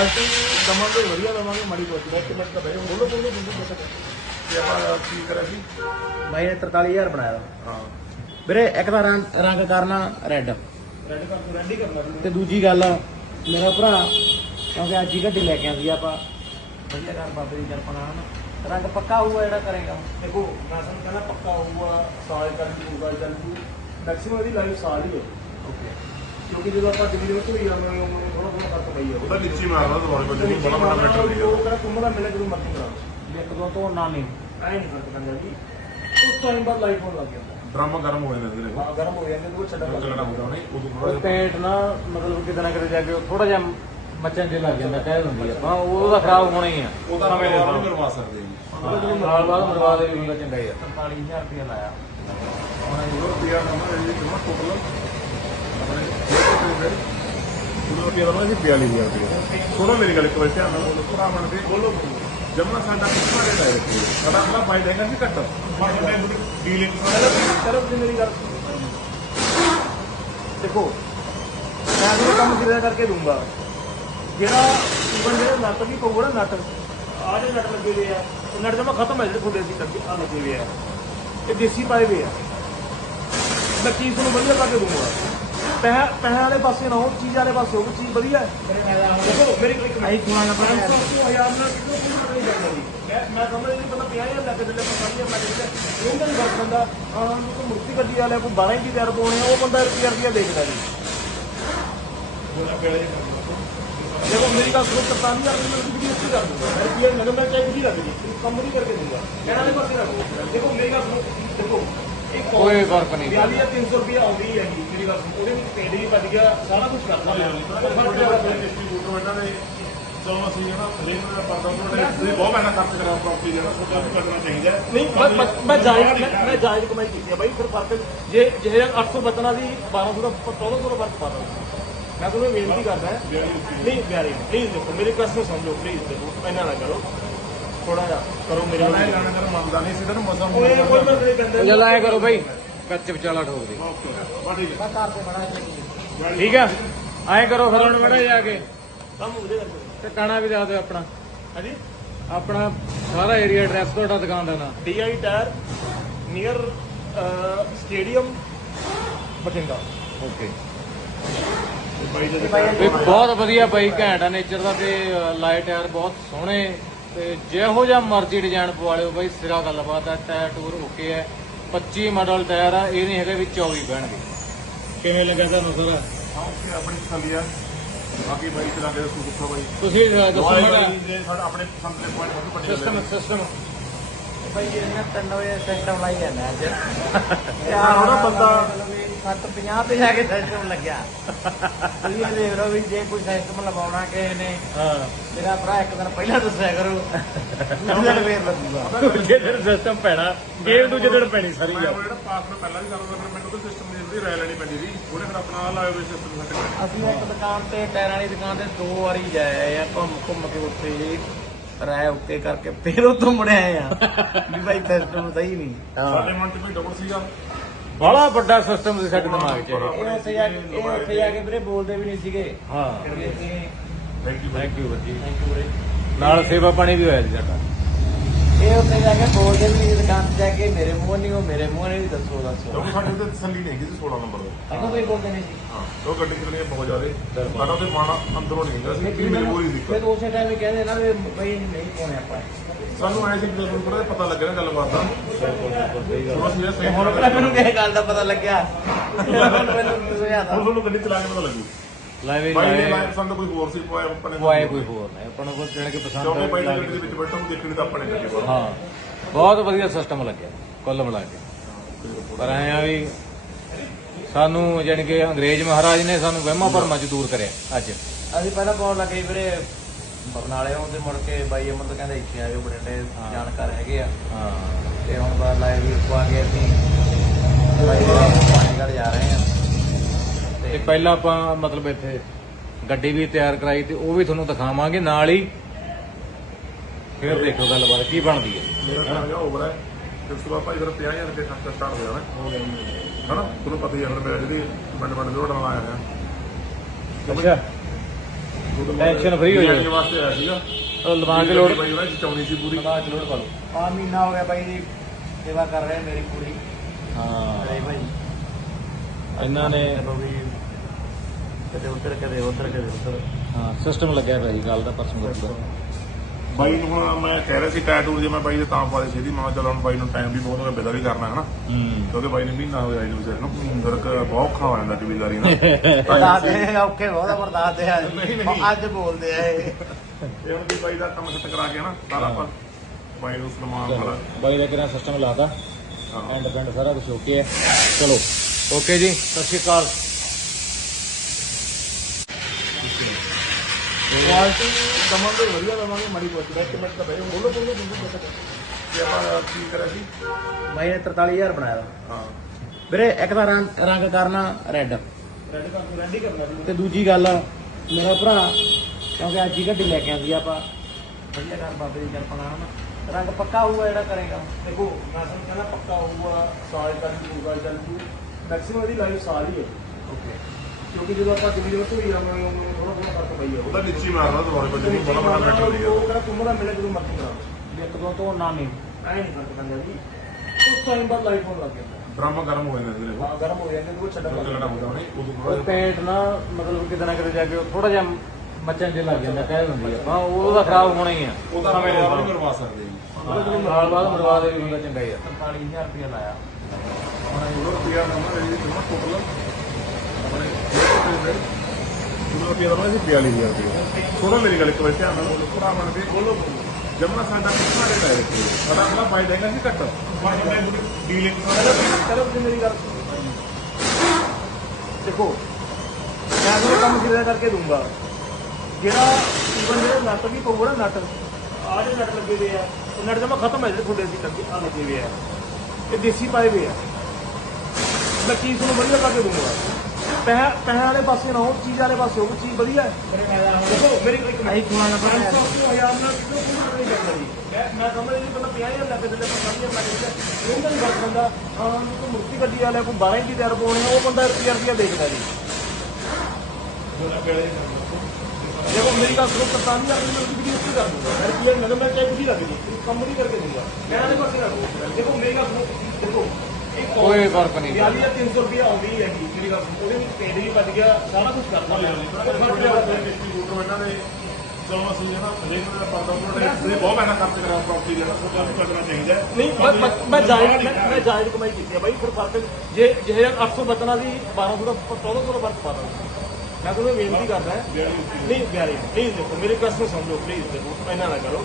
Quality ਦਵਾਂਗੇ ਵਧੀਆ ਦਵਾਂਗੇ ਮਾੜੀ ਕੁਆਲਿਟੀ ਬਹੁਤ ਮਿੰਟ ਦਾ ਬਈ ਬੋਲੋ ਬੋਲੋ ਬਿੰਦੂ ਪੁੱਛ ਤੇ ਆਪਾਂ ਕੀ ਸੀ ਬਾਈ ਨੇ 43000 ਬਣਾਇਆ। ਹਾਂ। ਵੀਰੇ ਇੱਕ ਤਾਂ ਰੰਗ ਰੰਗ ਕਰਨਾ ਰੈੱਡ ਰੈਡੀ ਕਰ ਤੂੰ ਰੈਡੀ ਕਰਨਾ ਤੂੰ। ਤੇ ਦੂਜੀ ਗੱਲ ਮੇਰਾ ਭਰਾ ਕਿਉਂਕਿ ਅੱਜ ਹੀ ਗੱਡੀ ਲੈ ਕੇ ਆਂਦੀ ਆਪਾਂ। ਵਧੀਆ ਕਰ ਬਾਬੇ ਦੀ ਕਿਰਪਾ ਨਾਲ ਹਨਾ। ਰੰਗ ਪੱਕਾ ਹੋਊਗਾ ਜਿਹੜਾ ਕਰੇਗਾ। ਦੇਖੋ ਮੈਂ ਤੁਹਾਨੂੰ ਕਹਿੰਦਾ ਪੱਕਾ ਹੋਊਗਾ ਸਾਲ ਕਰ ਹੋਊਗਾ ਜਾਂ। ਤੂੰ ਮੈਕਸਿਮਮ ਇਹਦੀ ਲਾਈਫ ਸਾਲ ਹੀ ਹੋਵੇ ਓਕੇ ਕਿਉਂਕਿ ਜਦੋਂ ਆਪਾਂ ਦਿੱਲੀ ਵਿੱਚ ਹੋਈ ਜਾਂਦੇ ਹਾਂ ਉਹਨੂੰ ਥੋੜਾ ਥੋੜਾ ਫ਼ਰਕ ਪਈ ਉਹਦਾ ਨੀਚੇ ਮਾਰਦਾ ਦੁਬਾਰਾ ਕੋਈ ਨਹੀਂ ਬੜਾ ਬੜਾ ਮੈਟਰ ਨਹੀਂ ਉਹ ਕਹਿੰਦਾ ਕੁੰਮ ਦਾ ਮਿਲੇ ਜਦੋਂ ਮਰਜ਼ੀ ਕਰਾ ਇੱਕ ਦੋ ਤੋਂ ਨਾ ਨਹੀਂ। ਐ ਨਹੀਂ ਫ਼ਰਕ ਪੈਂਦਾ ਜੀ। ਉਸ ਟਾਈਮ ਬਾਅਦ ਲਾਈਫ ਹੋਣ ਲੱਗ ਜਾਂਦਾ ਡਰਾਮਾ ਗਰਮ ਹੋ ਜਾਂਦਾ ਇਹਦੇ ਹਾਂ ਗਰਮ ਹੋ ਜਾਂਦੇ ਉਹ ਛੱਡਣ ਚੱਲਣਾ ਹੁੰਦਾ ਨਹੀਂ ਉਦੋਂ ਥੋੜਾ ਪੇਂਟ ਨਾ ਮਤਲਬ ਕਿਤੇ ਨਾ ਕਿਤੇ ਜਾ ਕੇ ਥੋੜਾ ਜਿਹਾ ਮੱਚਣ ਜੇ ਲੱਗ ਜਾਂਦਾ ਕਹਿ ਦਿੰਦੀ ਆਪਾਂ ਉਹਦਾ ਖਰਾਬ ਹੋਣਾ ਹੀ ਆ। ਉਹਦਾ ਦੇ ਨਹੀਂ ਕਰਵਾ ਸਕਦੇ ਜੀ। ਸਾਲ ਬਾਅਦ ਮਰਵਾ ਦੇ ਵੀ ਹੁੰਦਾ ਚੰਗਾ ਹੀ ਆ। 45000 ਰੁਪਏ ਲਾਇਆ। ਹੁਣ ਇਹ ਰੁਪਿਆ ਨਾ ਇਹ ਟੋਟਲ ਆਪਣੇ ਦਾ ਜੀ 42000 ਰੁਪਏ ਥੋੜਾ ਮੇਰੀ ਗੱਲ ਇੱਕ ਵਾਰ ਧਿਆਨ ਨਾਲ ਭਰਾ ਬਣ ਕੇ ਬੋਲੋ ਜਮਨਾ ਸਾਡਾ ਕਿੰਨਾ ਦੇ ਲਾਇਕ ਹੈ ਸਾਡਾ ਅਗਲਾ ਫਾਇਦਾ ਹੈਗਾ ਜੀ ਘੱਟ ਪਰ ਮੈਂ ਡੀਲਿੰਗ ਚਲੋ ਤੁਸੀਂ ਮੇਰੀ ਗੱਲ ਦੇਖੋ ਮੈਂ ਵੀ ਕੰਮ ਕਿਰਿਆ ਕਰਕੇ ਦੂੰਗਾ ਜਿਹੜਾ ਈਵਨ ਜਿਹੜਾ ਨੱਟ ਹੀ ਪਊਗਾ ਨਾ ਨੱਟ ਆਹ ਜਿਹੜੇ ਨੱਟ ਲੱਗੇ ਹੋਏ ਆ ਉਹ ਨੱਟ ਜਮਾ ਖਤਮ ਹੈ ਜਿਹੜੇ ਤੁਹਾਡੇ ਅਸੀਂ ਲੱਗੇ ਆ ਲੱਗੇ ਹੋਏ ਆ ਇਹ ਦੇਸੀ ਪਾਏ ਹੋਏ ਆ। ਮੈਂ ਚੀਜ਼ ਤੁਹਾਨੂੰ ਵਧੀਆ ਕਰਕੇ ਦੂੰਗਾ ਪੈਸਾ ਪੈਸੇ ਵਾਲੇ ਪਾਸੇ ਨਾ ਹੋ ਚੀਜ਼ ਵਾਲੇ ਪਾਸੇ ਹੋ ਚੀਜ਼ ਵਧੀਆ। ਹੈ ਦੇਖੋ ਮੇਰੀ ਇੱਕ ਆਹੀ ਥੋੜਾ ਜਿਹਾ ਪਤਾ ਪੰਜ ਸੌ ਹਜ਼ਾਰ ਨਾਲ ਕਿਤੋਂ ਕੋਈ ਨਹੀਂ ਪੈਂਦਾ ਜੀ? ਮੈਂ ਮੈਂ ਸਮਝ ਨਹੀਂ ਪਤਾ 50000 ਲੱਗ ਦੇ ਲੱਗ ਸਾਰੀ ਮੈਂ ਦੇਖਿਆ ਉਹ ਨਹੀਂ ਫ਼ਰਕ ਪੈਂਦਾ ਹਾਂ ਨੂੰ ਮੁਰਤੀ ਗੱਡੀ ਵਾਲੇ ਕੋਈ 12 ਦੀ ਤਿਆਰ ਪਾਉਣੇ ਉਹ ਬੰਦਾ ਰੁਪਿਆ ਰੁਪਿਆ ਦੇਖਦਾ ਜੀ। ਦੇਖੋ ਮੇਰੀ ਗੱਲ ਸੁਣੋ ਕਰਤਾਨੀ ਆ ਮੈਂ ਤੁਸੀਂ ਵੀ ਕਰ ਦੂੰਗਾ? ਮੈਂ ਰੁਪਿਆ ਨਗਮ ਮੈਂ ਚਾਹੇ ਕੁਝ ਹੀ ਰੱਖ ਕੰਮ ਨਹੀਂ ਕਰਕੇ ਦੂੰਗਾ। ਕਹਿਣਾ ਨਹੀਂ ਪਾਸੇ ਰੱਖੋ। ਦੇਖੋ ਮੇਰੀ ਗੱਲ ਸੁਣੋ ਦੇਖੋ ਇੱਕ ਕੋਈ ਫ਼ਰਕ ਨਹੀਂ 42 ਜਾਂ 300 ਰੁਪਏ ਆਉਂਦੀ ਮੇਰੀ ਗੱਲ ਸੁਣੋ। ਉਹਦੇ ਵਿੱਚ ਪੇਡ ਵੀ ਵੱਜ ਗਿਆ ਸਾਰਾ ਕੁਝ ਕਰ ਸਕਦਾ ਫ਼ਰਕ ਪਿਆ ਹੋਇਆ। ਡਿਸਟ੍ਰੀਬਿਊਟਰ ਇਹਨਾਂ ਨੇ ਚਲੋ ਅਸੀਂ ਨਾ ਰੇਟ ਦਾ ਪਰਦਾ ਉਹਨਾਂ ਨੇ ਬਹੁਤ ਪੈਸਾ ਖਰਚ ਕਰਿਆ ਪ੍ਰਾਪਰਟੀ ਜਿਹੜਾ ਸੋਚਿਆ ਵੀ ਕਰਨਾ ਚਾਹੀਦਾ ਹੈ। ਨਹੀਂ ਮੈਂ- ਮੈਂ- ਮੈਂ ਜਾਇਜ਼ ਮੈਂ- ਮੈਂ ਜਾਇਜ਼ ਕਮਾਈ ਕੀਤੀ ਹੈ ਬਾਈ ਫਿਰ ਫ਼ਰਕ ਜੇ ਜੇ 800 ਬਚਣਾ ਦੀ 1200 ਦਾ 1400 ਦਾ ਫ਼ਰਕ ਪਾ ਦਾਂ ਮੈਂ ਤੁਹਾਨੂੰ ਬੇਨਤੀ ਕਰਦਾ ਹਾਂ। ਨਹੀਂ ਪਿਆਰੀ ਪਲੀਜ਼ ਦੇਖੋ ਮੇਰੇ ਨੂੰ ਸਮਝੋ ਪਲੀਜ਼ ਦੇਖੋ ਇੰਨਾ ਨਾ ਕਰੋ। ਥੋੜਾ ਜਿਹਾ ਕਰੋ ਮੇਰੇ ਨਾਲ। ਜਾਣਾ ਕਰ ਮੰਨਦਾ ਨਹੀਂ ਸੀ ਤੈਨੂੰ ਮਜ਼ਾ ਕੋਈ ਕੋਈ ਬੰਦੇ ਨਹੀਂ ਆਇਆ ਕਰੋ ਬਾਈ। ਕੱਚ ਵਿਚਾਲਾ ਠੋਕ ਦੇ। ਠੀਕ ਆ ਐਂ ਕਰੋ ਫਿਰ ਹੁਣ ਮੜਾ ਜਾ ਕੇ। ਕੰਮ ਉਹਦੇ ਕਰਦੇ ਤੇ ਕਾਣਾ ਵੀ ਦੱਸ ਦਿਓ ਆਪਣਾ। ਹਾਂਜੀ? ਆਪਣਾ ਸਾਰਾ ਏਰੀਆ ਐਡਰੈਸ ਤੁਹਾਡਾ ਦੁਕਾਨ ਦਾ ਨਾਮ। DI tyre near stadium Bathinda. Okay. ਬਾਈ ਜੀ ਵੀ ਬਹੁਤ ਵਧੀਆ ਬਾਈ ਘੈਂਟ ਆ ਨੇਚਰ ਦਾ ਤੇ ਲਾਈਟ ਯਾਰ ਬਹੁਤ ਸੋਹਣੇ ਤੇ ਜਿਹੋ ਜਿਹਾ ਮਰਜ਼ੀ ਡਿਜ਼ਾਈਨ ਪਵਾ ਲਿਓ ਬਾਈ ਸਿਰਾ ਗੱਲਬਾਤ ਆ ਟਾਇਰ ਟੂਰ ਓਕੇ ਹੈ 25 ਮਾਡਲ ਟਾਇਰ ਆ ਇਹ ਨਹੀਂ ਹੈਗਾ ਵੀ 24 ਬਹਿਣਗੇ। ਕਿਵੇਂ ਲੱਗਾ ਤੁਹਾਨੂੰ ਸਰ? ਹਾਂ ਆਪਣੀ ਤਸੱਲੀ ਆ। ਬਾਕੀ ਬਾਈ ਚਲਾ ਕੇ ਦੱਸੋ ਕਿੱਥੋਂ ਬਾਈ? ਤੁਸੀਂ ਦੱਸੋ ਸਾਡਾ ਆਪਣੇ ਪਸੰਦ ਦੇ ਪੁਆਇੰਟ ਬਹੁਤ ਵੱਡੇ ਸਿਸਟਮ ਸਿਸਟਮ ਭਾਈ ਇਹਨਾਂ ਤਿੰਨ ਵਜੇ ਸਿਸਟਮ ਲਾਈ ਜਾਂਦਾ ਅੱਜ। ਯਾਰ ਉਹਦਾ ਬੰਦਾ 750 ਤੇ ਜਾ ਕੇ ਸਿਸਟਮ ਲੱਗਿਆ। ਤੁਸੀਂ ਇਹ ਦੇਖ ਲਓ ਵੀ ਜੇ ਕੋਈ ਸਿਸਟਮ ਲਵਾਉਣਾ ਕਿਸੇ ਨੇ ਹਾਂ। ਮੇਰਾ ਭਰਾ ਇੱਕ ਦਿਨ ਪਹਿਲਾਂ ਦੱਸਿਆ ਕਰੂ। ਦੂਜੇ ਦਿਨ ਫੇਰ ਲੱਗੂਗਾ। ਦੂਜੇ ਦਿਨ ਸਿਸਟਮ ਪੈਣਾ ਗੇਮ ਦੂਜੇ ਦਿਨ ਪੈਣੀ ਸਾਰੀ ਮੈਂ ਗੱਲ। ਜਿਹੜਾ ਪਾਸ ਮੈਂ ਪਹਿਲਾਂ ਵੀ ਕਰਦਾ ਫਿਰ ਮੈਨੂੰ ਉਹਦੇ ਸਿਸਟਮ ਦੀ ਜਿਹੜੀ ਰਾਇ ਲੈਣੀ ਪੈਂਦੀ ਸੀ। ਉਹਨੇ ਫਿਰ ਆਪਣਾ ਆਹ ਲਾਇਆ ਹੋਇਆ ਸਿਸਟਮ ਸੈੱਟ ਕਰਿਆ ਅਸੀਂ ਇੱਕ ਦੁਕਾਨ ਤੇ ਟਾਇਰਾਂ ਵਾਲੀ ਦੁਕਾਨ ਤੇ ਦੋ ਵਾਰੀ ਜਾਏ ਆ ਘੁੰਮ ਘੁੰਮ ਕੇ ਉੱਥੇ ਜੀ ਰਾਇ ਉੱਤੇ ਕਰਕੇ ਫੇਰ ਉੱਥੋਂ ਮੁੜਿਆ ਆ। ਵੀ ਭਾਈ ਸਿਸਟਮ ਸਹੀ ਨਹੀਂ। ਸਾਡੇ ਮਨ 'ਚ ਵੀ ਡਬਲ ਸੀਗਾ। ਬੜਾ ਵੱਡਾ ਸਿਸਟਮ ਸੀ ਸਾਡੇ ਦਿਮਾਗ 'ਚ ਇਹ ਇਹ ਉੱਥੇ ਜਾ ਕੇ ਇਹ ਉੱਥੇ ਜਾ ਕੇ ਵੀਰੇ ਬੋਲਦੇ ਵੀ ਨਹੀਂ ਸੀਗੇ। ਹਾਂ। ਅਸੀਂ ਥੈਂਕ ਯੂ ਥੈਂਕ ਯੂ ਜੀ ਨਾਲ ਸੇਵਾ ਪਾਣੀ ਵੀ ਹੋਇਆ ਜੀ ਸਾਡਾ। ਇਹ ਉੱਥੇ ਜਾ ਕੇ ਬੋਲਦੇ ਵੀ ਨਹੀਂ ਦੁਕਾਨ ਤੇ ਜਾ ਕੇ। ਮੇਰੇ ਮੂੰਹ ਨਹੀਂ ਉਹ ਮੇਰੇ ਮੂੰਹ ਨਹੀਂ ਦੱਸੋ ਦੱਸੋ। ਕਿਉਂਕਿ ਸਾਡੇ ਤੇ ਤਸੱਲੀ ਨਹੀਂ ਹੈਗੀ ਸੀ 16 ਨੰਬਰ ਦਾ ਸਾਨੂੰ ਕੋਈ ਬੋਲਦੇ ਨਹੀਂ ਸੀ। ਹਾਂ ਉਹ ਗੱਡੀ ਚੱਲਣੀ ਬਹੁਤ ਜ਼ਿਆਦਾ। ਸਾਡਾ ਤੇ ਮਾਣਾ ਅੰਦਰੋਂ ਨਹੀਂ ਹੁੰਦਾ ਸੀ ਕਿ ਮਜਬੂਰੀ ਸੀ ਫਿਰ ਉਸੇ ਟਾਈਮ ਹੀ ਕਹਿੰਦੇ ਨਾ ਵੀ ਬਈ ਨਹੀਂ ਪਾਉਣੇ ਆਪਾਂ। ਸਾਨੂੰ ਐ ਸੀ ਕਿ ਜਦੋਂ ਥੋੜਾ ਪਤਾ ਲੱਗਿਆ ਨਾ ਗੱਲਬਾਤ ਦਾ। ਥੋੜਾ ਸੀ ਸਹੀ ਹੁਣ ਪਹਿਲਾਂ ਮੈਨੂੰ ਕਿਸੇ ਗੱਲ ਦਾ ਪਤਾ ਲੱਗਿਆ। ਹੁਣ ਮੈਨੂੰ ਸੁਝਾਤਾ ਹੁਣ ਤੁਹਾਨੂੰ ਗੱਡੀ ਚਲਾ ਕੇ ਪਤਾ ਲੱਗੂ। ਲੈ ਵੀ ਬਾਈ ਨੇ ਲਾਏ ਲਾਈਨ ਪਸੰਦ ਕੋਈ ਹੋਰ ਸੀ ਪਾਇਆ ਆਪਾਂ ਨੇ ਕੋਈ ਕੋਈ ਹੋਰ ਨਹੀਂ। ਆਪਾਂ ਨੂੰ ਕੋਈ ਜਿਹੜੇ ਕਿ ਪਸੰਦ ਕਿਉਂਕਿ ਬਾਈ ਆ ਦੀ ਗੱਡੀ ਦੇ ਵਿੱਚ ਬੈਠਾ ਨੂੰ ਦੇਖਣੀ ਤਾਂ ਆਪਣੇ ਲੱਗੇ ਪਰ ਹਾਂ। ਬਹੁਤ ਵਧੀਆ ਸਿਸਟਮ ਲੱਗਿਆ ਕੁੱਲ ਮਿਲਾ ਕੇ। ਪਰ ਐਂ ਆ ਵੀ ਸਾਨੂੰ ਜਾਣੀ ਕਿ ਅੰਗਰੇਜ਼ ਮਹਾਰਾਜ ਨੇ ਸਾਨੂੰ ਵਹਿਮਾਂ ਭਰਮਾਂ ਚ ਦੂਰ ਕਰਿਆ ਅੱਜ। ਅਸੀਂ ਪਹਿਲਾਂ ਪਾਉਣ ਲੱਗੇ ਵੀਰੇ ਬਰਨਾਲੇ ਆਉਂਦੇ ਮੁੜ ਕੇ ਬਾਈ ਅਮਰ ਤੋਂ ਕਹਿੰਦੇ ਇੱਥੇ ਆਇਓ ਬਠਿੰਡੇ ਜਾਣਕਾਰ ਹੈਗੇ ਆ। ਹਾਂ। ਤੇ ਹੁਣ ਬਾਅਦ ਲਾਈਵ ਵੀ ਪਾ ਕੇ ਅਸੀਂ ਬਾਈ ਪਾਣੀਗੜ ਜਾ ਰਹੇ ਆ ਤੇ ਪਹਿਲਾਂ ਆਪਾਂ ਮਤਲਬ ਇੱਥੇ ਗੱਡੀ ਵੀ ਤਿਆਰ ਕਰਾਈ ਤੇ ਉਹ ਵੀ ਤੁਹਾਨੂੰ ਦਿਖਾਵਾਂਗੇ ਨਾਲ ਹੀ। ਫਿਰ ਦੇਖੋ ਗੱਲਬਾਤ ਕੀ ਬਣਦੀ ਹੈ। ਮੇਰਾ ਕੰਮ ਹੈਗਾ ਓਵਰ ਹੈ। ਤੇ ਉਸ ਤੋਂ ਬਾਅਦ ਭਾਈ ਫਿਰ 50000 ਰੁਪਏ ਖਰਚਾ ਸਟਾਰਟ ਹੋ ਜਾਣਾ। ਹਨਾ? ਤੁਹਾਨੂੰ ਪਤਾ ਹੀ ਹੈ ਫਿਰ ਮੇਰਾ ਜਿਹੜੀ ਬੰਡ ਬੰਡ ਨਾਲ ਆਇਆ ਹੈ ਅੱਛਾ। Tension free ਹੋ ਜਾਓ। ਜਾਣ ਵਾਸਤੇ ਆਇਆ ਸੀਗਾ। ਉਹ ਲਵਾ ਕੇ ਲੋੜ ਬਾਈ ਉਹਨਾਂ ਦੀ ਚੌਣੀ ਸੀ ਪੂਰੀ। ਲਵਾ ਕੇ ਲੋੜ ਪਾ ਲਓ। ਆ ਮਹੀਨਾ ਹੋ ਗਿਆ ਬਾਈ ਜੀ ਸੇਵਾ ਕਰ ਰਹੇ ਮੇਰੀ ਪੂਰੀ। ਹਾਂ। ਅਰੇ ਭਾਈ। ਇਹਨਾਂ ਨੇ ਚਲੋ ਵੀ ਕਦੇ ਉੱਧਰ ਕਦੇ ਉੱਧਰ ਕਦੇ ਉੱਧਰ। ਹਾਂ ਸਿਸਟਮ ਲੱਗਿਆ ਪਿਆ ਜੀ ਗੱਲ ਦਾ ਪਰਸਨ ਕਰਦਾ ਬਾਈ ਨੂੰ ਹੁਣ ਮੈਂ ਕਹਿ ਰਿਹਾ ਸੀ ਟੈਟੂ ਜੇ ਮੈਂ ਬਾਈ ਦੇ ਤਾਂ ਪਾ ਦੇ ਸੀਦੀ ਮਾਂ ਚਲ ਹੁਣ ਬਾਈ ਨੂੰ ਟਾਈਮ ਵੀ ਬਹੁਤ ਹੋ ਗਿਆ ਬਿਦਾ ਵੀ ਕਰਨਾ ਹੈ ਨਾ। ਹੂੰ। ਕਿਉਂਕਿ ਬਾਈ ਨੇ ਮਹੀਨਾ ਹੋ ਗਿਆ ਇਹਨੂੰ ਵਿਚਾਰੇ ਨੂੰ ਫਿਰ ਕ- ਬਹੁਤ ਔਖਾ ਹੋ ਜਾਂਦਾ ਕਬੀਲਦਾਰੀ ਨਾਲ। ਬਰਦਾਸ਼ਤ ਦੇ ਔਖੇ ਬਹੁਤ ਬਰਦਾਸ਼ਤ ਨਹੀਂ। ਅੱਜ ਬੋਲਦੇ ਆ ਇਹ। ਇਹ ਹੁਣ ਵੀ ਬਾਈ ਦਾ ਕੰਮ ਸੈੱਟ ਕਰਾ ਕੇ ਨਾ ਸਾਰਾ ਆਪਾਂ ਬਾਈ ਨੂੰ ਸਨਮਾਨ ਵਾਲਾ ਬਾਈ ਦਾ ਕਿਹੜਾ ਸਿਸਟਮ ਲਾਤਾ? ਹਾਂ। ਐਂਡ ਪੈਂਡ ਸਾਰਾ ਕੁਝ ਓਕੇ ਹੈ। ਚਲੋ ਓਕੇ ਜੀ ਸਤਿ ਸ਼੍ਰੀ ਅਕਾਲ। ਕੁਆਲਿਟੀ ਦਵਾਂਗੇ ਵਧੀਆ ਦਵਾਂਗੇ ਮਾੜੀ ਕੁਆਲਿਟੀ ਦਾ ਇੱਕ ਮਿੰਟ ਤਾਂ ਬੈਠੋ ਬੋਲੋ ਬੋਲੋ ਬੋਲੋ ਕਿ ਆਪਾਂ ਕੀ ਕਰਿਆ ਸੀ ਬਾਈ ਨੇ 43000 ਬਣਾਇਆ। ਹਾਂ ਵੀਰੇ ਇੱਕ ਤਾਂ ਰੰਗ ਰੰਗ ਕਰਨਾ ਰੈੱਡ ਰੈਡ ਕਰ ਰੈਡੀ ਕਰਨਾ ਸੀ ਤੇ ਦੂਜੀ ਗੱਲ ਮੇਰਾ ਭਰਾ ਕਿਉਂਕਿ ਅੱਜ ਹੀ ਗੱਡੀ ਲੈ ਕੇ ਆਂਦੀ ਆਪਾਂ ਵਧੀਆ ਕਰ ਬਾਬੇ ਦੀ ਕਿਰਪਾ ਨਾਲ ਨਾ ਰੰਗ ਪੱਕਾ ਹੋਊਗਾ ਜਿਹੜਾ ਕਰੇਗਾ ਦੇਖੋ ਮੈਂ ਤੁਹਾਨੂੰ ਕਹਿੰਦਾ ਪੱਕਾ ਹੋਊਗਾ ਸਾਲ ਤੱਕ ਹੋਊਗਾ ਚੱਲ ਜੂ ਮੈਕਸਿਮਮ ਇਹਦੀ ਲਾਈਫ ਸਾਲ ਹੀ ਹੈ ਓਕੇ ਕਿਉਂਕਿ ਜਦੋਂ ਆਪਾਂ ਦਿੱਲੀ ਵਿੱਚ ਹੋਈ ਜਾਵਾਂਗੇ ਉਹ ਥੋੜਾ ਥੋੜਾ ਫ਼ਰਕ ਪਈ ਜਾਊਗਾ ਉਹਦਾ ਨੀਚੀ ਮਾਰਨਾ ਦਵਾਈ ਬੱਜੇ ਨੂੰ ਬੜਾ ਬੜਾ ਮੈਟਰ ਨਹੀਂ ਉਹ ਕਹਿੰਦਾ ਤੁਮਰਾ ਮਿਲੇ ਜਦੋਂ ਮਰਜ਼ੀ ਕਰਾ ਵੀ ਇੱਕ ਦੋ ਤੋਂ ਨਾ ਨਹੀਂ। ਐ ਨਹੀਂ ਫ਼ਰਕ ਪੈਂਦਾ ਜੀ। ਉਸ ਟਾਈਮ ਬਾਅਦ ਲਾਈਫ ਹੋਣ ਲੱਗ ਜਾਂਦਾ। ਡਰਾਮਾ ਗਰਮ ਹੋ ਜਾਂਦਾ ਇਹਦੇ ਹਾਂ ਗਰਮ ਹੋ ਜਾਂਦੇ ਉਹ ਛੱਡਣ ਉਹ ਲੱਗ ਚੱਲਣਾ ਜਾਂਦਾ। ਹੁੰਦਾ ਨਹੀਂ ਉਦੋਂ ਉਹ ਥੋੜਾ ਪੇਂਟ ਨਾ ਮਤਲਬ ਕਿਤੇ ਨਾ ਕਿਤੇ ਜਾ ਕੇ ਥੋੜਾ ਜਿਹਾ ਮੱਚਣ ਜੇ ਲੱਗ ਜਾਂਦਾ ਕਹਿ ਦਿੰਦੀ ਆ। ਹਾਂ ਉਹਦਾ ਖਰਾਬ ਹੋਣਾ ਹੀ ਆ। ਉਹਦਾ ਸਮੇਂ ਦੇ ਆਪਾਂ ਨਹੀਂ ਹਿਸਾਬ ਕਰਵਾ ਸਕਦੇ ਜੀ। ਨਾਲ। ਸਾਲ ਬਾਅਦ ਮਰਵਾ ਦੇ ਵੀ ਹੁੰਦਾ ਚੰਗਾ ਹੀ ਆ। 45000 ਰੁਪਏ ਲਾਇਆ। ਉਹ ਰੁਪਿਆ ਨਾ ਨਾ ਇਹ ਟੋਟਲ ਉਹ ਰੁਪਿਆ ਦਾ ਮੈਂ 42000 ਰੁਪਏ। ਸੁਣੋ ਮੇਰੀ ਗੱਲ ਇੱਕ ਵਾਰ ਧਿਆਨ ਨਾਲ। ਬੋਲੋ ਭਰਾ ਬਣ ਕੇ ਬੋਲੋ। ਜਮਨਾ ਸਾਡਾ ਕਿੰਨਾ ਦੇ ਪੈ ਰੱਖੇ ਸਾਡਾ ਆਪਣਾ ਬਾਈ ਦੇਗਾ ਸੀ ਘੱਟ। ਬਾਈ ਮੈਂ ਡੀਲਿੰਗ ਚਲੋ ਤੁਸੀਂ ਮੇਰੀ ਗੱਲ ਸੁਣੋ। ਦੇਖੋ ਮੈਂ ਤੁਹਾਨੂੰ ਕੰਮ ਕਿਵੇਂ ਕਰਕੇ ਦੂੰਗਾ ਜਿਹੜਾ ਈਵਨ ਜਿਹੜੇ ਨਟ ਵੀ ਪਊਗਾ ਨਾ ਨਟ ਆਹ ਜਿਹੜੇ ਨਟ ਲੱਗੇ ਹੋਏ ਆ ਉਹ ਨਟ ਜਮਾ ਖਤਮ ਹੈ ਜਿਹੜੇ ਤੁਹਾਡੇ ਅਸੀਂ ਲੱਗੇ ਆ ਲੱਗੇ ਹੋਏ ਆ। ਇਹ ਦੇਸੀ ਪਾਏ ਹੋਏ ਆ। ਮੈਂ ਚੀਜ਼ ਤੁਹਾਨੂੰ ਵਧੀਆ ਕਰਕੇ ਦੂੰਗਾ ਪੈਸਾ ਪੈਸਾ ਵਾਲੇ ਪਾਸੇ ਨਾ ਹੋ ਚੀਜ਼ ਵਾਲੇ ਪਾਸੇ ਹੋ ਚੀਜ਼ ਵਧੀਆ ਹੈ। ਦੇਖੋ ਮੇਰੀ ਇੱਕ ਆਹੀ ਖਵਾਉਣਾ ਪਤਾ ਹੈ। ਹਜ਼ਾਰ ਨਾਲ ਕਿਉਂ ਕੋਈ ਨਹੀਂ ਕਰਦਾ ਜੀ। ਮੈਂ ਮੈਂ ਸਮਝ ਨਹੀਂ ਬੰਦਾ 50000 ਲੱਗ ਦਿੰਦਾ 50000 ਲੱਗ ਦਿੰਦਾ ਉਹ ਤਾਂ ਨਹੀਂ ਫ਼ਰਕ ਪੈਂਦਾ ਹਾਂ ਕੋਈ ਮੁਰਤੀ ਗੱਡੀ ਵਾਲਾ ਕੋਈ 12 ਇੰਚੀ ਟਾਇਰ ਪਾਉਣੇ ਉਹ ਬੰਦਾ ਰੁਪਿਆ ਰੁਪਿਆ ਦੇਖਦਾ ਜੀ। ਦੇਖੋ ਮੇਰੀ ਗੱਲ ਸੁਣੋ ਕਰਤਾਨੀ ਆ ਮੈਂ ਵੀਡੀਓ ਉੱਤੇ ਕਰ ਦੂੰਗਾ। ਮੈਂ ਰੁਪਿਆ ਮੈਨੂੰ ਮੈਂ ਚਾਹੇ ਕੁਝ ਲੱਗ ਜੀ ਕੰਮ ਨਹੀਂ ਕਰਕੇ ਦੂੰਗਾ। ਮੈਂ ਆਲੇ ਪਾਸੇ ਦੂੰਗਾ। ਦੇਖੋ ਮੇਰੀ ਗੱਲ ਸੁਣੋ ਦੇਖੋ ਕੋਈ ਫ਼ਰਕ ਨਹੀਂ। 42 ਜਾਂ 300 ਰੁਪਿਆ ਆਉਂਦੀ ਹੀ ਹੈਗੀ ਮੇਰੀ ਗੱਲ ਉਹਦੇ ਵਿੱਚ ਪੇਂਟ ਵੀ ਵੱਜ ਗਿਆ ਸਾਰਾ ਕੁਝ ਕਰਦਾ ਡਿਸਟ੍ਰੀਬਿਊਟਰ ਇਹਨਾਂ ਦੇ ਚਲੋ ਅਸੀਂ ਜਨਾ ਰੇਟ ਦਾ ਪਰਦਾ ਉਹਨਾਂ ਨੇ ਬਹੁਤ ਮਹਿੰਗਾ ਖਰਚ ਕਰਾ ਪ੍ਰਾਪਰਟੀ ਦਾ ਉਹ ਕੰਮ ਕਰਨਾ ਚਾਹੀਦਾ। ਨਹੀਂ ਮੈਂ ਮੈਂ- ਜਾਇਜ਼ ਮੈਂ ਮੈਂ ਜਾਇਜ਼ ਕਮਾਈ ਕੀਤੀ ਹੈ ਬਾਈ ਫਿਰ ਫ਼ਰਕ ਜੇ ਜੇ 800 ਬਚਣਾ ਸੀ 1200 ਦਾ 1400 ਦਾ ਫ਼ਰਕ ਪਾ ਦਾਂ ਮੈਂ ਤੁਹਾਨੂੰ ਬੇਨਤੀ ਕਰਦਾ ਨਹੀਂ ਬਿਆਰੀ ਪਲੀਜ਼ ਦੇਖੋ ਮੇਰੇ ਕਸਮ ਸਮਝੋ ਪਲੀਜ਼ ਦੇਖੋ ਇੰਨਾ ਨਾ ਕਰੋ।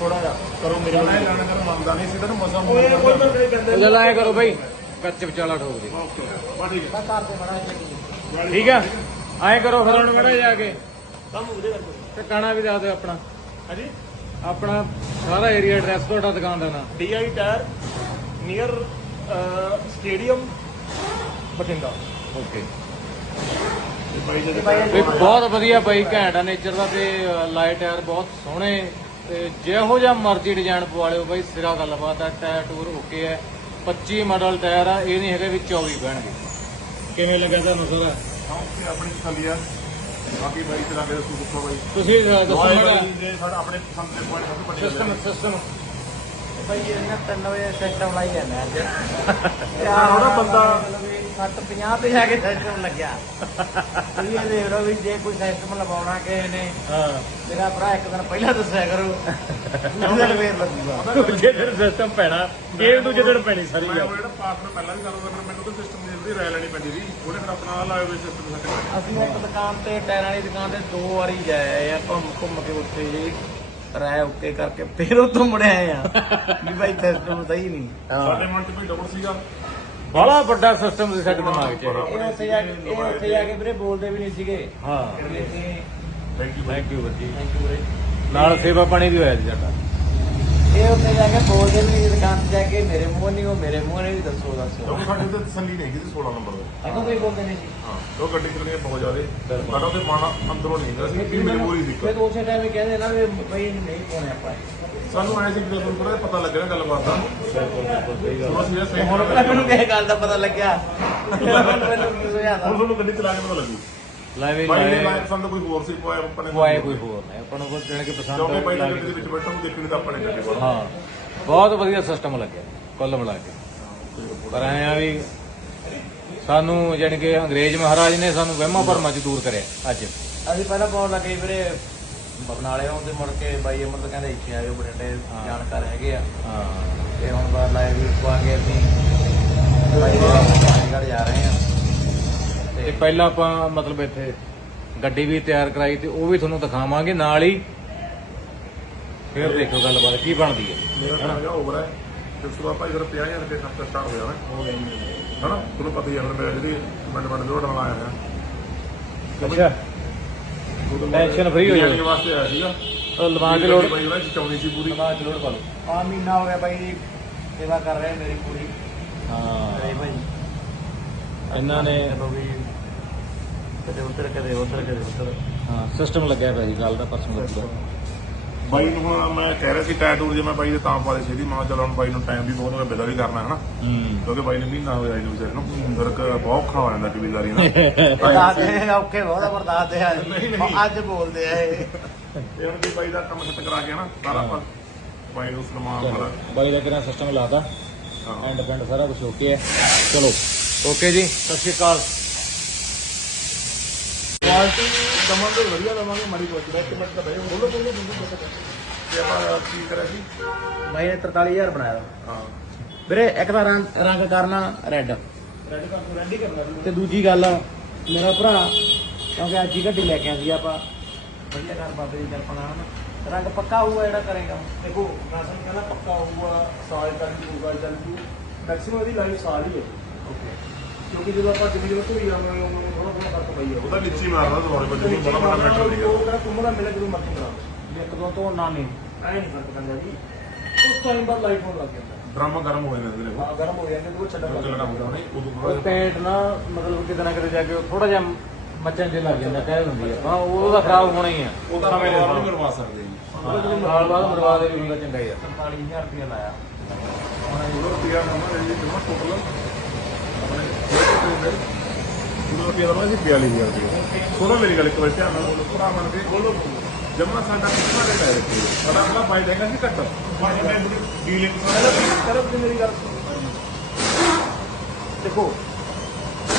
ਥੋੜਾ ਜਿਹਾ ਕਰੋ ਮੇਰੇ ਜਾਣਾ ਨਾਲ। ਇਹ ਲੈਣਾ ਕਰ ਮੰਨਦਾ ਨਹੀਂ ਸੀ ਤਾਂ ਮਜ਼ਾ ਉਹ ਇਹ ਕੋਈ ਮੈਂ ਨਹੀਂ ਕਹਿੰਦਾ ਚੱਲ ਐ ਕਰੋ ਬਾਈ ਕੱਚ ਵਿਚਾਲਾ ਠੋਕ ਦੇ। ਓਕੇ ਬਾ ਠੀਕ ਹੈ। ਮੈਂ ਘਰ ਤੇ ਬੜਾ ਚੱਕੀ ਠੀਕ ਆ? ਐ ਕਰੋ ਫਿਰ ਹੁਣ ਮੜੇ ਜਾ ਕੇ। ਕੰਮ ਉਹਦੇ ਕਰਕੇ ਤੇ ਕਾਣਾ ਵੀ ਦੱਸ ਦਿਓ ਆਪਣਾ। ਹਾਂਜੀ? ਆਪਣਾ ਸਾਰਾ ਏਰੀਆ ਐਡਰੈਸ ਤੁਹਾਡਾ ਦੁਕਾਨ ਦਾ ਨਾਮ DI tyre near stadium Bathinda. Okay ਬਾਈ ਜੀ ਵੀ ਬਹੁਤ ਵਧੀਆ ਬਾਈ ਘੈਂਟ ਆ ਨੇਚਰ ਦਾ ਤੇ ਲਾਈਟ ਟਾਇਰ ਬਹੁਤ ਸੋਹਣੇ। ਤੇ ਜਿਹੋ ਜਿਹਾ ਮਰਜ਼ੀ ਡਿਜ਼ਾਈਨ ਪਵਾ ਲਿਓ ਬਾਈ ਸਿਰਾ ਗੱਲਬਾਤ ਹੈ ਟਾਇਰ ਟੂਰ ਓਕੇ ਹੈ 25 ਮਾਡਲ ਟਾਇਰ ਆ ਇਹ ਨਹੀਂ ਹੈਗਾ ਵੀ 24 ਬਹਿਣਗੇ ਕਿਵੇਂ ਲੱਗਾ ਤੁਹਾਨੂੰ ਸਾਰਾ ਆਪਣੀ ਤਸੱਲੀ ਆ। ਬਾਕੀ ਬਾਈ ਚਲਾ ਕੇ ਦੱਸੋ ਪੁੱਛੋ ਬਾਈ। ਤੁਸੀਂ ਦੱਸੋ ਮਾੜਾ ਬਾਈ ਸਾਡਾ ਆਪਣੇ ਪਸੰਦ ਦੇ ਪੁਆਇੰਟ ਸਭ ਤੋਂ ਵੱਡੀ ਸਿਸਟਮ। ਸਿਸਟਮ ਭਾਈ ਇਹਨਾਂ ਤਿੰਨ ਵਜੇ ਸਿਸਟਮ ਲਾਈ ਜਾਂਦਾ ਅੱਜ। ਯਾਰ ਉਹਦਾ ਬੰਦਾ 60 50 ਤੇ ਜਾ ਕੇ ਸਿਸਟਮ ਲੱਗਿਆ। ਤੁਸੀਂ ਇਹ ਦੇਖ ਲਓ ਵੀ ਜੇ ਕੋਈ ਸਿਸਟਮ ਲਵਾਉਣਾ ਕਿਸੇ ਨੇ ਹਾਂ। ਮੇਰਾ ਭਰਾ ਇੱਕ ਦਿਨ ਪਹਿਲਾਂ ਦੱਸਿਆ ਕਰੋ। ਉਹਦੇ ਫੇਰ ਲੱਗੂਗਾ। ਦੂਜੇ ਦਿਨ ਸਿਸਟਮ ਪੈਣਾ। ਇਹ ਦੂਜੇ ਦਿਨ ਪੈਣੀ ਸਾਰੀ ਮੈਂ ਗੱਲ। ਉਹ ਜਿਹੜਾ ਪਾਰਟਨਰ ਪਹਿਲਾਂ ਵੀ ਕਰਦਾ ਫਿਰ ਮੈਨੂੰ ਤਾਂ ਸਿਸਟਮ ਦੀ ਜਿਹੜੀ ਰਾਇ ਲੈਣੀ ਪੈਂਦੀ ਸੀ ਉਹਨੇ ਫਿਰ ਆਪਣਾ ਲਾਇਆ ਹੋਇਆ ਸਿਸਟਮ ਸੈੱਟ ਕਰਿਆ ਅਸੀਂ ਇੱਕ ਦੁਕਾਨ ਤੇ ਟਾਇਰਾਂ ਵਾਲੀ ਦੁਕਾਨ ਤੇ ਦੋ ਵਾਰੀ ਜਾਏ ਆ ਘੁੰਮ ਘੁੰਮ ਕੇ ਉੱਥੇ ਜੀ ਰਾਇ ਓਕੇ ਕਰਕੇ ਫੇਰ ਉੱਥੋਂ ਮੁੜ ਆਏ ਆ। ਵੀ ਭਾਈ ਸਿਸਟਮ ਸਹੀ ਨਹੀਂ। ਸਾਡੇ ਮਨ ਚ ਕੋਈ ਡਬਲ ਸੀਗਾ ਬੜਾ ਵੱਡਾ ਸਿਸਟਮ ਸੀ ਸਾਡੇ ਦਿਮਾਗ 'ਚ ਇਹ। ਉੱਥੇ ਜਾ ਕੇ ਇਹ ਉੱਥੇ ਜਾ ਕੇ ਵੀਰੇ ਬੋਲਦੇ ਵੀ ਨਹੀਂ ਸੀਗੇ। ਹਾਂ। ਥੈਂਕ ਯੂ ਥੈਂਕ ਯੂ ਜੀ ਥੈਂਕ ਯੂ ਵੀਰੇ। ਨਾਲ ਸੇਵਾ ਪਾਣੀ ਵੀ ਹੋਇਆ ਜੀ ਸਾਡਾ। ਇਹ ਉੱਥੇ ਜਾ ਕੇ ਬੋਲਦੇ ਵੀ ਨਹੀਂ ਦੁਕਾਨ ਤੇ ਜਾ ਕੇ ਮੇਰੇ ਮੂੰਹ ਨਹੀਂ ਉਹ ਮੇਰੇ ਮੂੰਹ ਨੇ ਵੀ ਦੱਸੋ ਦੱਸੋ। ਕਿਉਂਕਿ ਸਾਡੇ ਤੇ ਤਸੱਲੀ ਨਹੀਂ ਹੈਗੀ ਸੀ 16 ਨੰਬਰ ਦਾ ਇਹਨੂੰ ਕੋਈ ਬੋਲਦੇ ਨਹੀਂ ਸੀ। ਹਾਂ ਉਹ ਗੱਡੀ ਚਲਣੀ ਬਹੁਤ ਜ਼ਿਆਦਾ। ਸਾਡਾ ਤੇ ਮਾਣਾ ਅੰਦਰੋਂ ਨਹੀਂ ਹੈਗਾ ਸੀ ਕਿ ਮਜਬੂਰੀ ਸੀ ਫਿਰ ਉਸੇ ਟਾਈਮ ਹੀ ਕਹਿੰਦੇ ਨਾ ਵੀ ਬਈ ਨਹੀਂ ਪਾਉਣੇ ਆਪਾਂ। ਸਾਨੂੰ ਐ ਸੀ ਕਿ ਜਦੋਂ ਥੋੜਾ ਪਤਾ ਲੱਗਣਾ ਗੱਲਬਾਤ ਦਾ। ਥੋੜਾ ਸੀ ਸਹੀ ਹੁਣ ਪਹਿਲਾਂ ਮੈਨੂੰ ਕਿਸੇ ਗੱਲ ਦਾ ਪਤਾ ਲੱਗਿਆ। ਮੈਨੂੰ ਸੁਝਾਦਾ ਹੁਣ ਤੁਹਾਨੂੰ ਗੱਡੀ ਚਲਾ ਕੇ ਪਤਾ ਲੱਗੂ। ਲੈ ਵੀ ਬਾਈ ਨੇ ਲੈ ਲਾਈਨ ਪਸੰਦ ਕੋਈ ਹੋਰ ਸੀ ਕੋਈ ਹੋਰ ਨਹੀਂ। ਆਪਾਂ ਨੂੰ ਕੋਈ ਜਾਣੀ ਕਿ ਕਿਉਂਕਿ ਪਸੰਦ ਬਾਈ ਲੱਗ ਦੇ। ਵਿੱਚ ਬੈਠਣ ਨੂੰ ਦੇਖਣ ਦਾ ਆਪਾਂ ਨੇ ਚੱਕੇ ਬੜਾ ਹਾਂ। ਬਹੁਤ ਵਧੀਆ ਸਿਸਟਮ ਲੱਗਿਆ ਕੁੱਲ ਮਿਲਾ ਕੇ। ਪਰ ਐਂ ਆ ਵੀ ਸਾਨੂੰ ਜਾਣੀ ਕਿ ਅੰਗਰੇਜ਼ ਮਹਾਰਾਜ ਨੇ ਸਾਨੂੰ ਵਹਿਮਾਂ ਭਰਮਾਂ ਚ ਦੂਰ ਕਰਿਆ ਅੱਜ। ਅਸੀਂ ਪਹਿਲਾਂ ਪਾਉਣ ਲੱਗੇ ਵੀਰੇ ਬਰਨਾਲੇ ਆਉਂਦੇ ਮੁੜ ਕੇ ਬਾਈ ਅਮਰ ਕਹਿੰਦੇ ਇੱਥੇ ਆ ਜਾਓ ਬਠਿੰਡੇ ਜਾਣਕਾਰ ਹੈਗੇ ਆ। ਹਾਂ। ਤੇ ਹੁਣ ਬਾਹਰ ਲਾਈਵ ਵੀ ਪਵਾਂਗੇ ਅਸੀਂ ਬਾਈ ਚੰਡੀਗੜ੍ਹ ਜਾ ਰਹੇ ਆ। ਤੇ ਪਹਿਲਾਂ ਆਪਾਂ ਮਤਲਬ ਇੱਥੇ ਗੱਡੀ ਵੀ ਤਿਆਰ ਕਰਾਈ ਤੇ ਉਹ ਵੀ ਤੁਹਾਨੂੰ ਦਿਖਾਵਾਂਗੇ ਨਾਲ ਹੀ। ਫਿਰ ਦੇਖੋ ਗੱਲਬਾਤ ਕੀ ਬਣਦੀ ਹੈ। ਮੇਰਾ ਤਾਂ ਹੈਗਾ ਓਵਰ ਹੈ। ਤੇ ਉਸ ਤੋਂ ਬਾਅਦ ਭਾਈ ਫਿਰ 50000 ਰੁਪਏ ਖਰਚਾ ਸਟਾਰਟ ਹੋ ਜਾਣਾ। ਹੋ ਗਿਆ ਹਨਾ? ਤੁਹਾਨੂੰ ਪਤਾ ਹੀ ਹੈ ਫਿਰ ਮੈਂ ਜਿਹੜੀ ਮਿੰਟ ਲੋਡ ਨਾਲ ਆਇਆ ਹਾਂ ਅੱਛਾ। Tension free ਹੋ ਜਾਓ। ਜਾਓ ਵਾਸਤੇ ਆਇਆ ਸੀਗਾ। ਉਹ ਲਵਾ ਕੇ ਲੋੜ ਬਾਈ ਉਹਨਾਂ ਚਾਉਣੀ ਸੀ ਪੂਰੀ। ਲਵਾ ਕੇ ਲੋੜ ਪਾ ਲਓ। ਆ ਮਹੀਨਾ ਹੋ ਗਿਆ ਬਾਈ ਸੇਵਾ ਕਰ ਰਹੇ ਮੇਰੀ ਪੂਰੀ। ਹਾਂ। ਕਰੇ ਭਾਈ ਇਹਨਾਂ ਨੇ ਚਲੋ ਵੀ ਕਦੇ ਉੱਧਰ ਕਦੇ ਉੱਧਰ ਕਦੇ ਉੱਧਰ। ਹਾਂ ਸਿਸਟਮ ਲੱਗਿਆ ਪਿਆ ਜੀ ਗੱਲ ਦਾ ਪਰਸੋਂ ਦਾ ਬਾਈ ਨੂੰ ਹੁਣ ਮੈਂ ਕਹਿ ਰਿਹਾ ਸੀ ਟੈਟੂ ਜੇ ਮੈਂ ਬਾਈ ਦੇ ਤਾਂ ਪਾ ਦੇ ਛੇਦੀ ਮਾਂ ਚਲੋ ਹੁਣ ਬਾਈ ਨੂੰ ਟਾਈਮ ਵੀ ਬਹੁਤ ਹੋ ਗਿਆ ਬਿਦਾ ਵੀ ਕਰਨਾ ਹੈ ਹਨਾ। ਹੂੰ। ਕਿਉਂਕਿ ਬਾਈ ਨੇ ਮਹੀਨਾ ਹੋਇਆ ਇਹਨੂੰ ਵਿਚਾਰੇ ਨੂੰ ਫਿਰ ਕ- ਬਹੁਤ ਔਖਾ ਹੋ ਜਾਂਦਾ ਕਬੀਲਦਾਰੀ ਨਾਲ ਹੈ ਔਖੇ ਬਹੁਤ ਆ ਬਰਦਾਸ਼ਤ ਹੈ। ਅੱਜ ਬੋਲਦੇ ਆ ਇਹ। ਤੇ ਹੁਣ ਵੀ ਬਾਈ ਦਾ ਕੰਮ ਸੈੱਟ ਕਰਾ ਕੇ ਨਾ ਸਾਰਾ ਆਪਾਂ ਬਾਈ ਨੂੰ ਸਨਮਾਨ ਕਰਾ ਬਾਈ ਦਾ ਕਿਹੜਾ ਸਿਸਟਮ ਲਾਤਾ। ਹਾਂ। ਐਂਡ ਪੈਂਡ ਸਾਰਾ ਕੁਝ ਓਕੇ ਹੈ। ਚਲੋ ਓਕੇ ਜੀ ਸਤਿ ਸ਼੍ਰੀ ਅਕਾਲ। ਕੁਆਲਿਟੀ ਤੋਂ ਵਧੀਆ ਦਵਾਂਗੇ ਮਾੜੀ ਕੁਆਲਿਟੀ ਦਾ ਇੱਕ ਮਿੰਟ ਤਾਂ ਬਈ ਬੋਲੋ ਬੋਲੋ ਬੋਲੋ ਤੇ ਆਪਾਂ ਕੀ ਸੀ ਬਾਈ ਨੇ 43000 ਬਣਾਇਆ ਵਾ। ਹਾਂ। ਵੀਰੇ ਇੱਕ ਤਾਂ ਰੰਗ ਰੰਗ ਕਰਨਾ ਰੈੱਡ ਰੈਡ ਕਰ ਤੂੰ ਰੈਡੀ ਕਰਨਾ ਤੂੰ। ਤੇ ਦੂਜੀ ਗੱਲ ਮੇਰਾ ਭਰਾ ਕਿਉਂਕਿ ਅੱਜ ਹੀ ਗੱਡੀ ਲੈ ਕੇ ਆਂਦੀ ਆਪਾਂ। ਵਧੀਆ ਘਰ ਬਾਬੇ ਦੀ ਕਿਰਪਾ ਨਾਲ। ਹਨਾ। ਰੰਗ ਪੱਕਾ ਹੋਊਗਾ ਜਿਹੜਾ ਕਰੇਗਾ। ਦੇਖੋ ਮੈਂ ਕਹਿੰਦਾ ਪੱਕਾ ਹੋਊਗਾ ਸਾਲ ਤੱਕ ਹੋਊਗਾ ਚੱਲ ਜੂ। ਮੈਕਸਿਮਮ ਇਹਦੀ ਲਾਈਫ ਸਾਲ ਹੀ ਹੈ। ਓਕੇ ਕਿਉਂਕਿ ਜਦੋਂ ਆਪਾਂ ਜਿਵੇਂ ਜਿਵੇਂ ਧੋਈ ਜਾਵਾਂਗੇ ਉਹਨਾਂ ਨੂੰ ਥੋੜਾ ਥੋੜਾ ਫ਼ਰਕ ਪਈ ਜਾਊਗਾ। ਉਹਦਾ ਵਿੱਚ ਹੀ ਮਾਰਦਾ ਦੁਬਾਰੇ ਪਰ ਜਦੋਂ ਬੜਾ ਬੜਾ ਮੈਟਰ ਨਹੀਂ ਉਹ ਕਹਿੰਦਾ ਤੁਮਰਾ ਮਿਲੇ ਜਦੋਂ ਮਰਜ਼ੀ ਕਰਾ ਵੀ ਇੱਕ ਦੋ ਤੋਂ ਨਾ। ਨਹੀਂ ਐ ਨਹੀਂ ਫ਼ਰਕ ਪੈਂਦਾ ਜੀ। ਉਸ ਟਾਈਮ ਬਾਅਦ ਲਾਈਟ ਹੋਣ ਲੱਗ ਜਾਂਦਾ। ਡਰਮ ਗਰਮ ਹੋ ਜਾਂਦੇ ਨੇ। ਹਾਂ ਗਰਮ ਹੋ ਜਾਂਦੇ ਤੇ ਉਹ ਛੱਡਣ ਲੱਗ ਚੱਲਣਾ ਜਾਂਦਾ ਹੁੰਦਾ ਨਹੀਂ ਉਦੋਂ ਉਹ ਥੋੜਾ ਪੇਂਟ ਨਾ ਮਤਲਬ ਕਿਤੇ ਨਾ ਕਿਤੇ ਜਾ ਕੇ ਥੋੜਾ ਜਿਹਾ ਮੱਚਣ ਜੇ ਲੱਗ ਜਾਂਦਾ ਕਹਿ ਹੁੰਦੀ ਹੈ ਹਾਂ ਉਹਦਾ ਖਰਾਬ ਹੋਣਾ ਹੀ ਆ। ਉਹ ਤਾਂ ਨਹੀਂ ਕਰਵਾ ਸਕਦੇ ਜੀ। ਸਾਲ ਬਾਅਦ ਮਰਵਾ ਦੇ ਵੀ ਹੁੰਦਾ ਚੰਗਾ ਹੀ ਆ। 45000 ਰੁਪਏ ਲਾਇਆ। ਉਹਦਾ ਰੁਪਿਆ ਨੰਬਰ ਹੈ ਜੀ ਜਮਾ ਟੋਟਲ ਰੁਪਿਆ ਦਾ ਜੀ 42000 ਰੁਪਏ ਸੁਣੋ ਮੇਰੀ ਗੱਲ ਇੱਕ ਵਾਰ ਧਿਆਨ ਨਾਲ ਬੋਲੋ ਭਰਾ ਬਣ ਕੇ ਬੋਲੋ। ਜਮਾ ਸਾਡਾ ਕਿੰਨਾ ਦੇ ਪੈ ਰੱਖੇ ਸਾਡਾ ਅਗਲਾ ਪਾਈ ਦੇਗਾ ਸੀ ਘੱਟ। ਪਰ ਮੈਂ ਡੀਲਿੰਗ ਕਰਬ ਜੀ ਮੇਰੀ ਗੱਲ। ਦੇਖੋ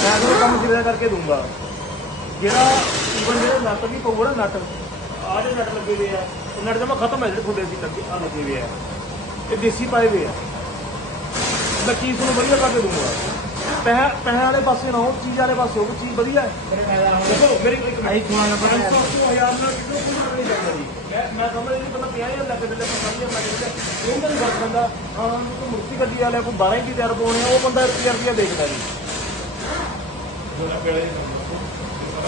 ਮੈਂ ਤੁਹਾਨੂੰ ਕੰਮ ਕਿਵੇਂ ਕਰਕੇ ਦੂੰਗਾ ਜਿਹੜਾ ਈਵਨ ਜਿਹੜਾ ਨੱਟ ਵੀ ਪਊਗਾ ਨਾ ਨੱਟ ਆਹ ਜਿਹੜੇ ਨੱਟ ਲੱਗੇ ਹੋਏ ਆ ਉਹ ਨੱਟ ਜਮਾ ਖਤਮ ਹੈ ਜਿਹੜੇ ਤੁਹਾਡੇ ਅਸੀਂ ਲੱਗੇ ਆ ਲੱਗੇ ਹੋਏ ਆ। ਇਹ ਦੇਸੀ ਪਾਏ ਹੋਏ ਆ। ਮੈਂ ਚੀਜ਼ ਤੁਹਾਨੂੰ ਵਧੀਆ ਕਰਕੇ ਦੂੰਗਾ ਪੈਸਾ ਪੈਸੇ ਵਾਲੇ ਪਾਸੇ ਨਾ ਹੋ ਚੀਜ਼ ਵਾਲੇ ਪਾਸੇ ਹੋ ਚੀਜ਼ ਵਧੀਆ ਹੈ। ਦੇਖੋ ਮੇਰੀ ਇੱਕ ਮਿੰਟ। ਆਈ ਸੁਣਾ ਨਾ ਪਤਾ ਪੰਜ ਸੌ ਅੱਸੀ ਹਜ਼ਾਰ ਨਾਲ ਕਿਤੋਂ ਕੋਈ ਨਹੀਂ ਜਾਂਦਾ ਜੀ। ਮੈਂ ਮੈਂ ਸਮਝ ਨਹੀਂ ਪਤਾ 50000 ਲੱਗ ਦੇ ਲੈ ਸਮਝ ਮੈਂ ਕਹਿੰਦਾ ਇਹ ਤਾਂ ਨਹੀਂ ਬੰਦਾ ਹਾਂ ਕੋਈ ਮੁਰਤੀ ਗੱਡੀ ਵਾਲਾ ਕੋਈ 12 ਇੰਚੀ ਤਿਆਰ ਪਾਉਣੇ ਉਹ ਬੰਦਾ ਰੁਪਿਆ ਰੁਪਿਆ ਦੇਖਦਾ ਜੀ।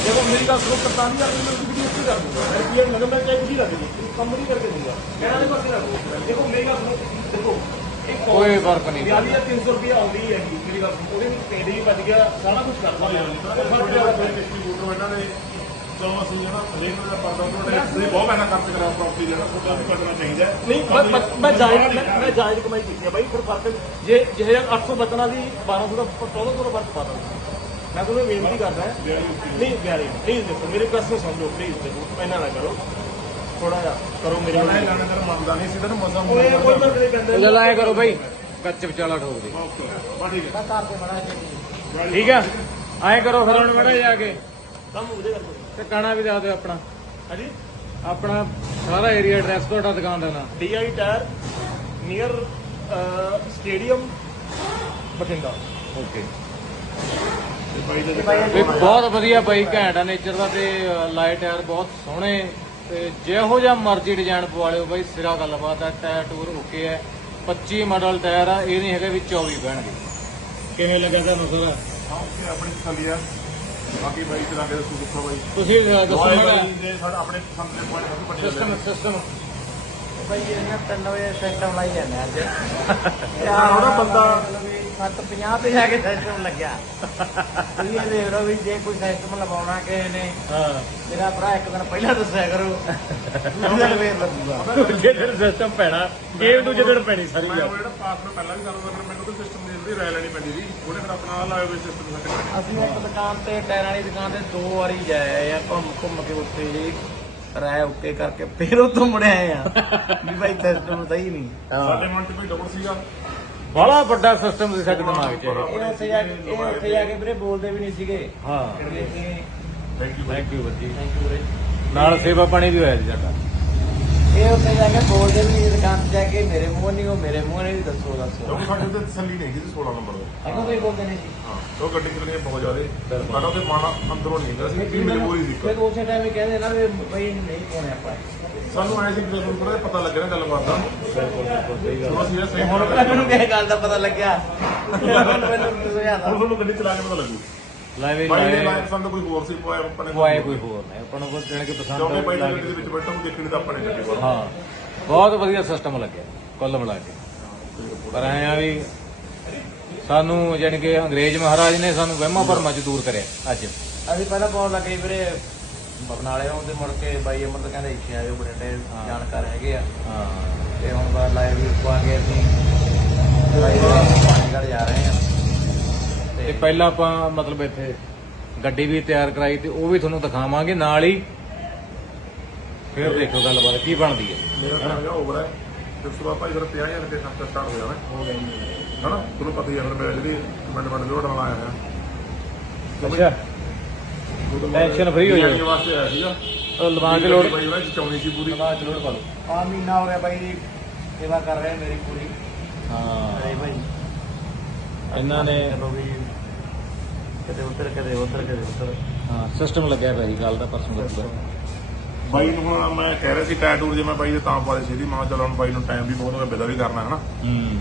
ਦੇਖੋ ਮੇਰੀ ਗੱਲ ਸੁਣੋ ਕਰਤਾਨੀ ਆ ਮੈਂ ਕੁਝ ਵੀ ਉੱਥੇ ਕਰ ਦੂੰਗਾ। ਮੈਂ ਰੁਪਿਆ ਨਗਮ ਮੈਂ ਚਾਹੇ ਹੀ ਰੱਖ ਦੇ ਕੰਮ ਨਹੀਂ ਕਰਕੇ ਦੂੰਗਾ। ਕਹਿਣਾ ਦੇ ਪਾਸੇ ਰੱਖੋ ਦੇਖੋ ਮੇਰੀ ਗੱਲ ਸੁਣੋ ਦੇਖੋ ਕੋਈ ਫ਼ਰਕ ਨਹੀਂ 42300 ਰੁਪਏ ਆਉਂਦੀ ਹੈਗੀ ਮੇਰੀ ਗੱਲ ਉਹਦੇ ਵਿੱਚ ਪੇਂਡ ਵੀ ਵੱਜ ਗਿਆ ਸਾਰਾ ਕੁਝ ਕਰ ਦਿੰਦਾ ਫ਼ਰਕ ਪਿਆ ਹੋਇਆ। ਡਿਸਟ੍ਰੀਬਿਊਟਰ ਇਹਨਾਂ ਨੇ ਚਲੋ ਅਸੀਂ ਜਿਹੜਾ ਹਰੇਕ ਦਾ ਪਰਦਾ ਉਹਨਾਂ ਨੇ ਬਹੁਤ ਪੈਸਾ ਖਰਚ ਕਰਿਆ ਪ੍ਰਾਪਰਟੀ ਜਿਹੜਾ ਤੁਹਾਡਾ ਵੀ ਕੱਢਣਾ ਚਾਹੀਦਾ ਹੈ। ਨਹੀਂ ਮੈਂ- ਜਾਇਜ਼ ਮੈਂ- ਜਾਇਜ਼ ਕਮਾਈ ਕੀਤੀ ਹੈ ਬਾਈ ਫਿਰ ਫ਼ਰਕ ਜੇ ਜਿਹੇ 800 ਬਚਣਾ ਦੀ 1200 ਦਾ 1400 ਦਾ ਫ਼ਰਕ ਪਾ ਦਾਂ ਮੈਂ ਤੁਹਾਨੂੰ ਬੇਨਤੀ ਕਰਦਾ ਹਾਂ। ਨਹੀਂ ਪਿਆਰੇ ਪਲੀਜ਼ ਦੇਖੋ ਮੇਰੇ ਕਸਮ ਸਮਝੋ ਪਲੀਜ਼ ਦੇਖੋ ਇੰਨਾ ਨਾ ਕਰੋ। ਥੋੜਾ ਜਿਹਾ ਕਰੋ ਮੇਰੇ ਮੈਂ ਨਾਲ ਲਾਣਾ ਤਾਂ ਮੰਨਦਾ ਨਹੀਂ ਸੀ ਤਾਂ ਮਜ਼ਾ ਓਏ ਕੋਈ ਫ਼ਰਕ ਨਹੀਂ ਪੈਂਦਾ ਉਹਦਾ ਲਾਇਆ ਕਰੋ ਬਾਈ ਕੱਚ ਵਿਚਾਲਾ ਠੋਕ ਦੇ। ਓਕੇ ਬਾ ਠੀਕ ਹੈ। ਘਰ ਤੇ ਬੜਾ ਠੀਕ ਆ? ਐਂ ਕਰੋ ਫਿਰ। ਹੁਣ ਵੜਾ ਜਾ ਕੇ। ਕੰਮ ਉਹਦੇ ਕਰਕੇ। ਤੇ ਕਾਣਾ ਵੀ ਦੱਸ ਦਿਓ ਆਪਣਾ। ਹਾਂਜੀ? ਆਪਣਾ ਸਾਰਾ ਏਰੀਆ ਐਡਰੈਸ ਤੁਹਾਡਾ ਦੁਕਾਨ ਦਾ ਨਾਮ। DI tyre near stadium Bathinda. Okay. ਬਾਈ ਦੇ ਵੀ ਬਹੁਤ ਵਧੀਆ ਬਾਈ ਘੈਂਟ ਆ ਨੇਚਰ ਦਾ ਤੇ ਲਾਈਟ ਟਾਇਰ ਬਹੁਤ ਸੋਹਣੇ ਤੇ ਜਿਹੋ ਜਿਹਾ ਮਰਜ਼ੀ ਡਿਜ਼ਾਈਨ ਪਵਾ ਲਿਓ ਬਾਈ ਸਿਰਾ ਗੱਲਬਾਤ ਹੈ ਟਾਇਰ ਟੂਰ ਓਕੇ ਹੈ 25 ਮਾਡਲ ਟਾਇਰ ਆ ਇਹ ਨਹੀਂ ਹੈਗਾ ਵੀ 24 ਪੈਣਗੇ ਕਿਵੇਂ ਲੱਗਾ ਤੁਹਾਨੂੰ ਸਾਰਾ ਓਕੇ ਆਪਣੀ ਤਸੱਲੀ ਆ। ਬਾਕੀ ਬਾਈ ਚਲਾ ਕੇ ਦੱਸੋ ਦੱਸੋ ਬਾਈ। ਤੁਸੀਂ ਦੱਸੋ ਦੇ ਸਾਡਾ ਆਪਣੇ ਪਸੰਦ ਦੇ ਪੁਆਇੰਟ ਸਭ ਵੱਡੇ ਸਿਸਟਮ ਸਿਸਟਮ ਭਾਈ ਇਹਨਾਂ ਤਿੰਨ ਵਜੇ ਸਿਸਟਮ ਲਾਈ ਜਾਂਦੇ ਅੱਜ। ਯਾਰ ਉਹਦਾ ਬੰਦਾ 750 ਤੇ ਜਾ ਕੇ ਸਿਸਟਮ ਲੱਗਿਆ। ਤੁਸੀਂ ਇਹ ਦੇਖ ਲਓ ਵੀ ਜੇ ਕੋਈ ਸਿਸਟਮ ਲਵਾਉਣਾ ਕਿਸੇ ਨੇ ਹਾਂ। ਮੇਰਾ ਭਰਾ ਇੱਕ ਦਿਨ ਪਹਿਲਾਂ ਦੱਸਿਆ ਕਰੋ। ਦੂਜੇ ਦਿਨ ਵੇਰ ਲੱਗੂਗਾ। ਦੂਜੇ ਦਿਨ ਸਿਸਟਮ ਪੈਣਾ। ਗੇਮ ਦੂਜੇ ਦਿਨ ਪੈਣੀ ਸਾਰੀ ਮੈਂ ਗੱਲ। ਉਹ ਜਿਹੜਾ ਪਾਸਵਰਡ ਪਹਿਲਾਂ ਵੀ ਕਰਦਾ ਫਿਰ ਮੈਨੂੰ ਤਾਂ ਸਿਸਟਮ ਦੇ ਦੀ ਰਾਇ ਲੈਣੀ ਪੈਂਦੀ ਸੀ। ਉਹਨੇ ਫਿਰ ਆਪਣਾ ਲਾਇਆ ਹੋਇਆ ਸਿਸਟਮ ਸੈੱਟ ਅਸੀਂ ਇੱਕ ਦੁਕਾਨ ਤੇ ਟਾਇਰਾਂ ਵਾਲੀ ਦੁਕਾਨ ਤੇ ਦੋ ਵਾਰੀ ਜਾਏ ਆ ਘੁੰਮ ਘੁੰਮ ਕੇ ਉੱਥੇ ਜੀ ਰਾਇ ਓਕੇ ਕਰਕੇ ਫਿਰ ਉਤੋਂ ਮੁੜ ਆਏ ਆ। ਵੀ ਭਾਈ ਸਿਸਟਮ ਸਹੀ ਨਹੀਂ। ਸਾਡੇ ਮਨ 'ਚ ਕੋਈ ਡਬਲ ਸੀਗਾ। ਬੜਾ ਵੱਡਾ ਸਿਸਟਮ ਸੀ ਸਾਡੇ ਦਿਮਾਗ 'ਚ। ਇਹ ਇਹ ਉੱਥੇ ਜਾ ਕੇ ਇਹ ਉੱਥੇ ਜਾ ਕੇ ਵੀਰੇ ਬੋਲਦੇ ਵੀ ਨਹੀਂ ਸੀਗੇ। ਹਾਂ। ਥੈਂਕ ਯੂ ਥੈਂਕ ਯੂ ਬੱਜੀ ਥੈਂਕ ਯੂ ਵੀਰੇ। ਨਾਲ ਸੇਵਾ ਪਾਣੀ ਵੀ ਹੋਇਆ ਜੀ ਸਾਡਾ। ਇਹ ਉੱਥੇ ਜਾ ਕੇ ਬੋਲਦੇ ਵੀ ਨਹੀਂ ਦੁਕਾਨ ਤੇ ਜਾ ਕੇ ਮੇਰੇ ਮੂੰਹ ਨਹੀਂ ਉਹ ਮੇਰੇ ਮੂੰਹ ਨਹੀਂ ਦੱਸੋ ਦੱਸੋ। ਕਿਉਂਕਿ ਸਾਡੇ ਤੇ ਤਸੱਲੀ ਨਹੀਂ ਹੈਗੀ ਸੀ 16 ਨੰਬਰ ਦਾ ਅਗੋਂ ਕੋਈ ਬੋਲਦੇ ਨਹੀਂ ਸੀ ਹਾਂ ਉਹ ਗੱਡੀ ਚਲਣੀ ਬਹੁਤ ਜ਼ਿਆਦਾ। ਸਾਡਾ ਤੇ ਮਨ ਅੰਦਰੋਂ ਨਹੀਂ ਹੁੰਦਾ ਸੀ ਕਿ ਮਜਬੂਰੀ ਸੀ ਫਿਰ ਉਸੇ ਟਾਈਮ ਹੀ ਕਹਿੰਦੇ ਨਾ ਵੀ ਬਈ ਨਹੀਂ ਪਾਉਣੇ ਆਪਾਂ। ਸਾਨੂੰ ਐ ਸੀ ਕਿ ਜਦੋਂ ਥੋੜਾ ਪਤਾ ਲੱਗਿਆ ਨਾ ਗੱਲਬਾਤ ਦਾ। ਚਲੋ ਅਸੀਂ ਇਹ ਸਹੀ ਹੁਣ ਮੈਨੂੰ ਕਿਸੇ ਗੱਲ ਦਾ ਪਤਾ ਲੱਗਿਆ। ਮੈਨੂੰ ਹੋਇਆ ਹੁਣ ਤੁਹਾਨੂੰ ਗੱਡੀ ਚਲਾ ਕੇ ਪਤਾ ਲੱਗੂ। ਲੈ ਵੀ ਬਾਈ ਲਾਈਨ ਪਸੰਦ ਕੋਈ ਹੋਰ ਸੀ ਪਾਇਆ ਆਪਾਂ ਨੇ ਕੋਈ ਕੋਈ ਹੋਰ ਨਹੀਂ ਆਪਾਂ ਨੂੰ ਕੋਈ ਜਾਣੀ ਕਿ ਕਿਉਂਕਿ ਬਾਈ ਪਸੰਦ ਨੇ ਗੱਡੀ ਦੇ ਵਿੱਚ ਬੈਠਾ ਨੂੰ ਦੇਖਣੀ ਤਾਂ ਆਪਾਂ ਨੇ ਗੱਡੀ ਕੋਲ ਹਾਂ ਬਹੁਤ ਵਧੀਆ ਸਿਸਟਮ ਲੱਗਿਆ ਕੁੱਲ ਮਿਲਾ ਕੇ। ਪਰ ਐਂ ਆ ਵੀ ਸਾਨੂੰ ਜਾਣੀ ਕਿ ਅੰਗਰੇਜ਼ ਮਹਾਰਾਜ ਨੇ ਸਾਨੂੰ ਵਹਿਮਾਂ ਪਰ ਮਜ਼ਦੂਰ ਕਰਿਆ ਅੱਜ। ਅਸੀਂ ਪਹਿਲਾਂ ਪਾਉਣ ਲੱਗੇ ਵੀਰੇ ਬਰਨਾਲੇ ਤੋਂ ਤੇ ਮੁੜ ਕੇ ਬਾਈ ਅਮਰ ਕਹਿੰਦੇ ਇੱਥੇ ਆਇਓ ਬੜੇ ਜਾਣਕਾਰ ਹੈਗੇ ਆ। ਹਾਂ। ਤੇ ਹੁਣ ਬਾਅਦ ਲਾਈਵ ਵੀ ਪਾ ਕੇ ਅਸੀਂ ਲਾਈਵ ਪਾਣੀਗੜ ਜਾ ਰਹੇ ਆ। ਤੇ ਪਹਿਲਾਂ ਆਪਾਂ ਮਤਲਬ ਇੱਥੇ ਗੱਡੀ ਵੀ ਤਿਆਰ ਕਰਾਈ ਤੇ ਉਹ ਵੀ ਤੁਹਾਨੂੰ ਦਿਖਾਵਾਂਗੇ ਨਾਲ ਹੀ। ਫਿਰ ਦੇਖੋ ਗੱਲਬਾਤ ਕੀ ਬਣਦੀ ਹੈ। ਮੇਰਾ ਤਾਂ ਹੈਗਾ ਓਵਰ ਹੈ। ਤੇ ਉਸ ਤੋਂ ਬਾਅਦ ਭਾਈ ਫਿਰ 50000 ਦੇ ਖਰਚਾ ਸਟਾਰਟ ਹੋ ਜਾਣਾ। ਹੋ ਗਿਆ ਹਨਾ? ਤੁਹਾਨੂੰ ਪਤਾ ਹੀ ਹੈ ਫਿਰ ਮੇਰਾ ਜਿਹੜੀ ਕਮੈਂਟ ਕਮੈਂਟ ਲੋਡ ਵਾਲਾ ਆਇਆ ਹੈ ਅੱਛਾ। Tension free ਹੋ ਜਾਓ। ਜਾਓ ਵਾਸਤੇ ਆਇਆ ਸੀਗਾ। ਉਹ ਲਵਾਂ ਕੇ ਲੋੜ ਭਾਈ ਭਾਈ ਚਾਉਣੀ ਸੀ ਪੂਰੀ। ਲਵਾਂ ਕੇ ਲੋੜ ਪਾ ਲਓ। ਆ ਮਹੀਨਾ ਹੋ ਗਿਆ ਬਾਈ ਜੀ ਸੇਵਾ ਕਰ ਰਹੇ ਮੇਰੀ ਪੂਰੀ। ਹਾਂ। ਭਾਈ। ਇਹਨਾਂ ਨੇ ਚਲੋ ਵੀ ਕਦੇ ਉੱਧਰ ਕਦੇ ਉੱਧਰ ਕਦੇ ਉੱਧਰ। ਹਾਂ ਸਿਸਟਮ ਲੱਗਿਆ ਪਿਆ ਸੀ ਗੱਲ ਦਾ ਪਰਸੋਂ ਲੱਗੂਗਾ ਬਾਈ ਨੂੰ ਹੁਣ ਮੈਂ ਕਹਿ ਰਿਹਾ ਸੀ ਟੈਟੂ ਜੇ ਮੈਂ ਬਾਈ ਦੇ ਤਾਂ ਪਾਲੇ ਸੀ ਦੀ ਮਾਂ ਚਲੋ ਹੁਣ ਬਾਈ ਨੂੰ ਟਾਈਮ ਵੀ ਬਹੁਤ ਹੋ ਗਿਆ ਬਿਦਾ ਵੀ ਕਰਨਾ ਹੈ ਨਾ।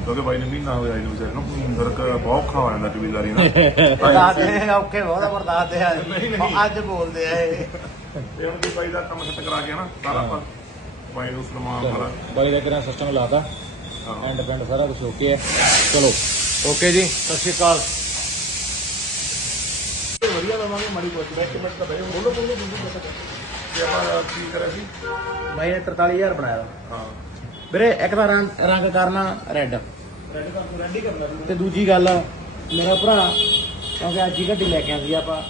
ਕਿਉਂਕਿ ਬਾਈ ਨੇ ਮਹੀਨਾ ਹੋ ਗਿਆ ਇਹਨੂੰ ਵਿਚਾਰੇ ਨੂੰ। ਫਿਰ ਕ- ਬਹੁਤ ਹੋ ਜਾਂਦਾ ਕਬੀਲਦਾਰੀ ਨਾਲ। ਬਰਦਾਸ਼ਤ ਔਖੇ ਬਹੁਤ ਬਰਦਾਸ਼ਤ ਆ। ਅੱਜ ਬੋਲਦੇ ਆ ਇਹ। ਇਹ ਹੁਣ ਵੀ ਬਾਈ ਦਾ ਕੰਮ ਸੈੱਟ ਕਰਾ ਕੇ ਨਾ ਸਾਰਾ ਆਪਾਂ। ਬਾਈ ਨੂੰ ਸਨਮਾਨ ਵਾਲਾ ਬਾਈ ਦਾ ਕਿਹੜਾ ਸਿਸਟਮ ਲਾਤਾ। ਐਂਡ ਪੈਂਡ ਸਾਰਾ ਕੁਝ ਓਕੇ ਹੈ। ਚਲੋ ਓਕੇ ਜੀ ਸਤਿ ਸ਼੍ਰੀ ਅਕਾਲ। ਵਧੀਆ ਦਵਾਂਗੇ ਮਾੜੀ ਕੋਸ਼ਿਸ਼ ਇੱਕ ਮਿੰਟ ਤਾਂ ਬੈਠੋ ਬੋਲੋ ਬੋਲੋ ਬੋਲੋ ਦੱਸੋ ਕਿ ਆਪਾਂ ਕੀ ਕਰਿਆ ਸੀ? ਨੇ 43000 ਬਣਾਇਆ ਹਾਂ। ਵੀਰੇ ਇੱਕ ਤਾਂ ਰੰਗ ਰੰਗ ਕਰਨਾ ਰੈੱਡ ਰੈਡ ਕਰ ਤੂੰ ਰੈਡੀ ਕਰਨਾ ਤੂੰ ਤੇ ਦੂਜੀ ਗੱਲ ਮੇਰਾ ਭਰਾ ਕਿਉਂਕਿ ਅੱਜ ਹੀ ਗੱਡੀ ਲੈ ਕੇ ਆਂਦੀ ਆਪਾਂ।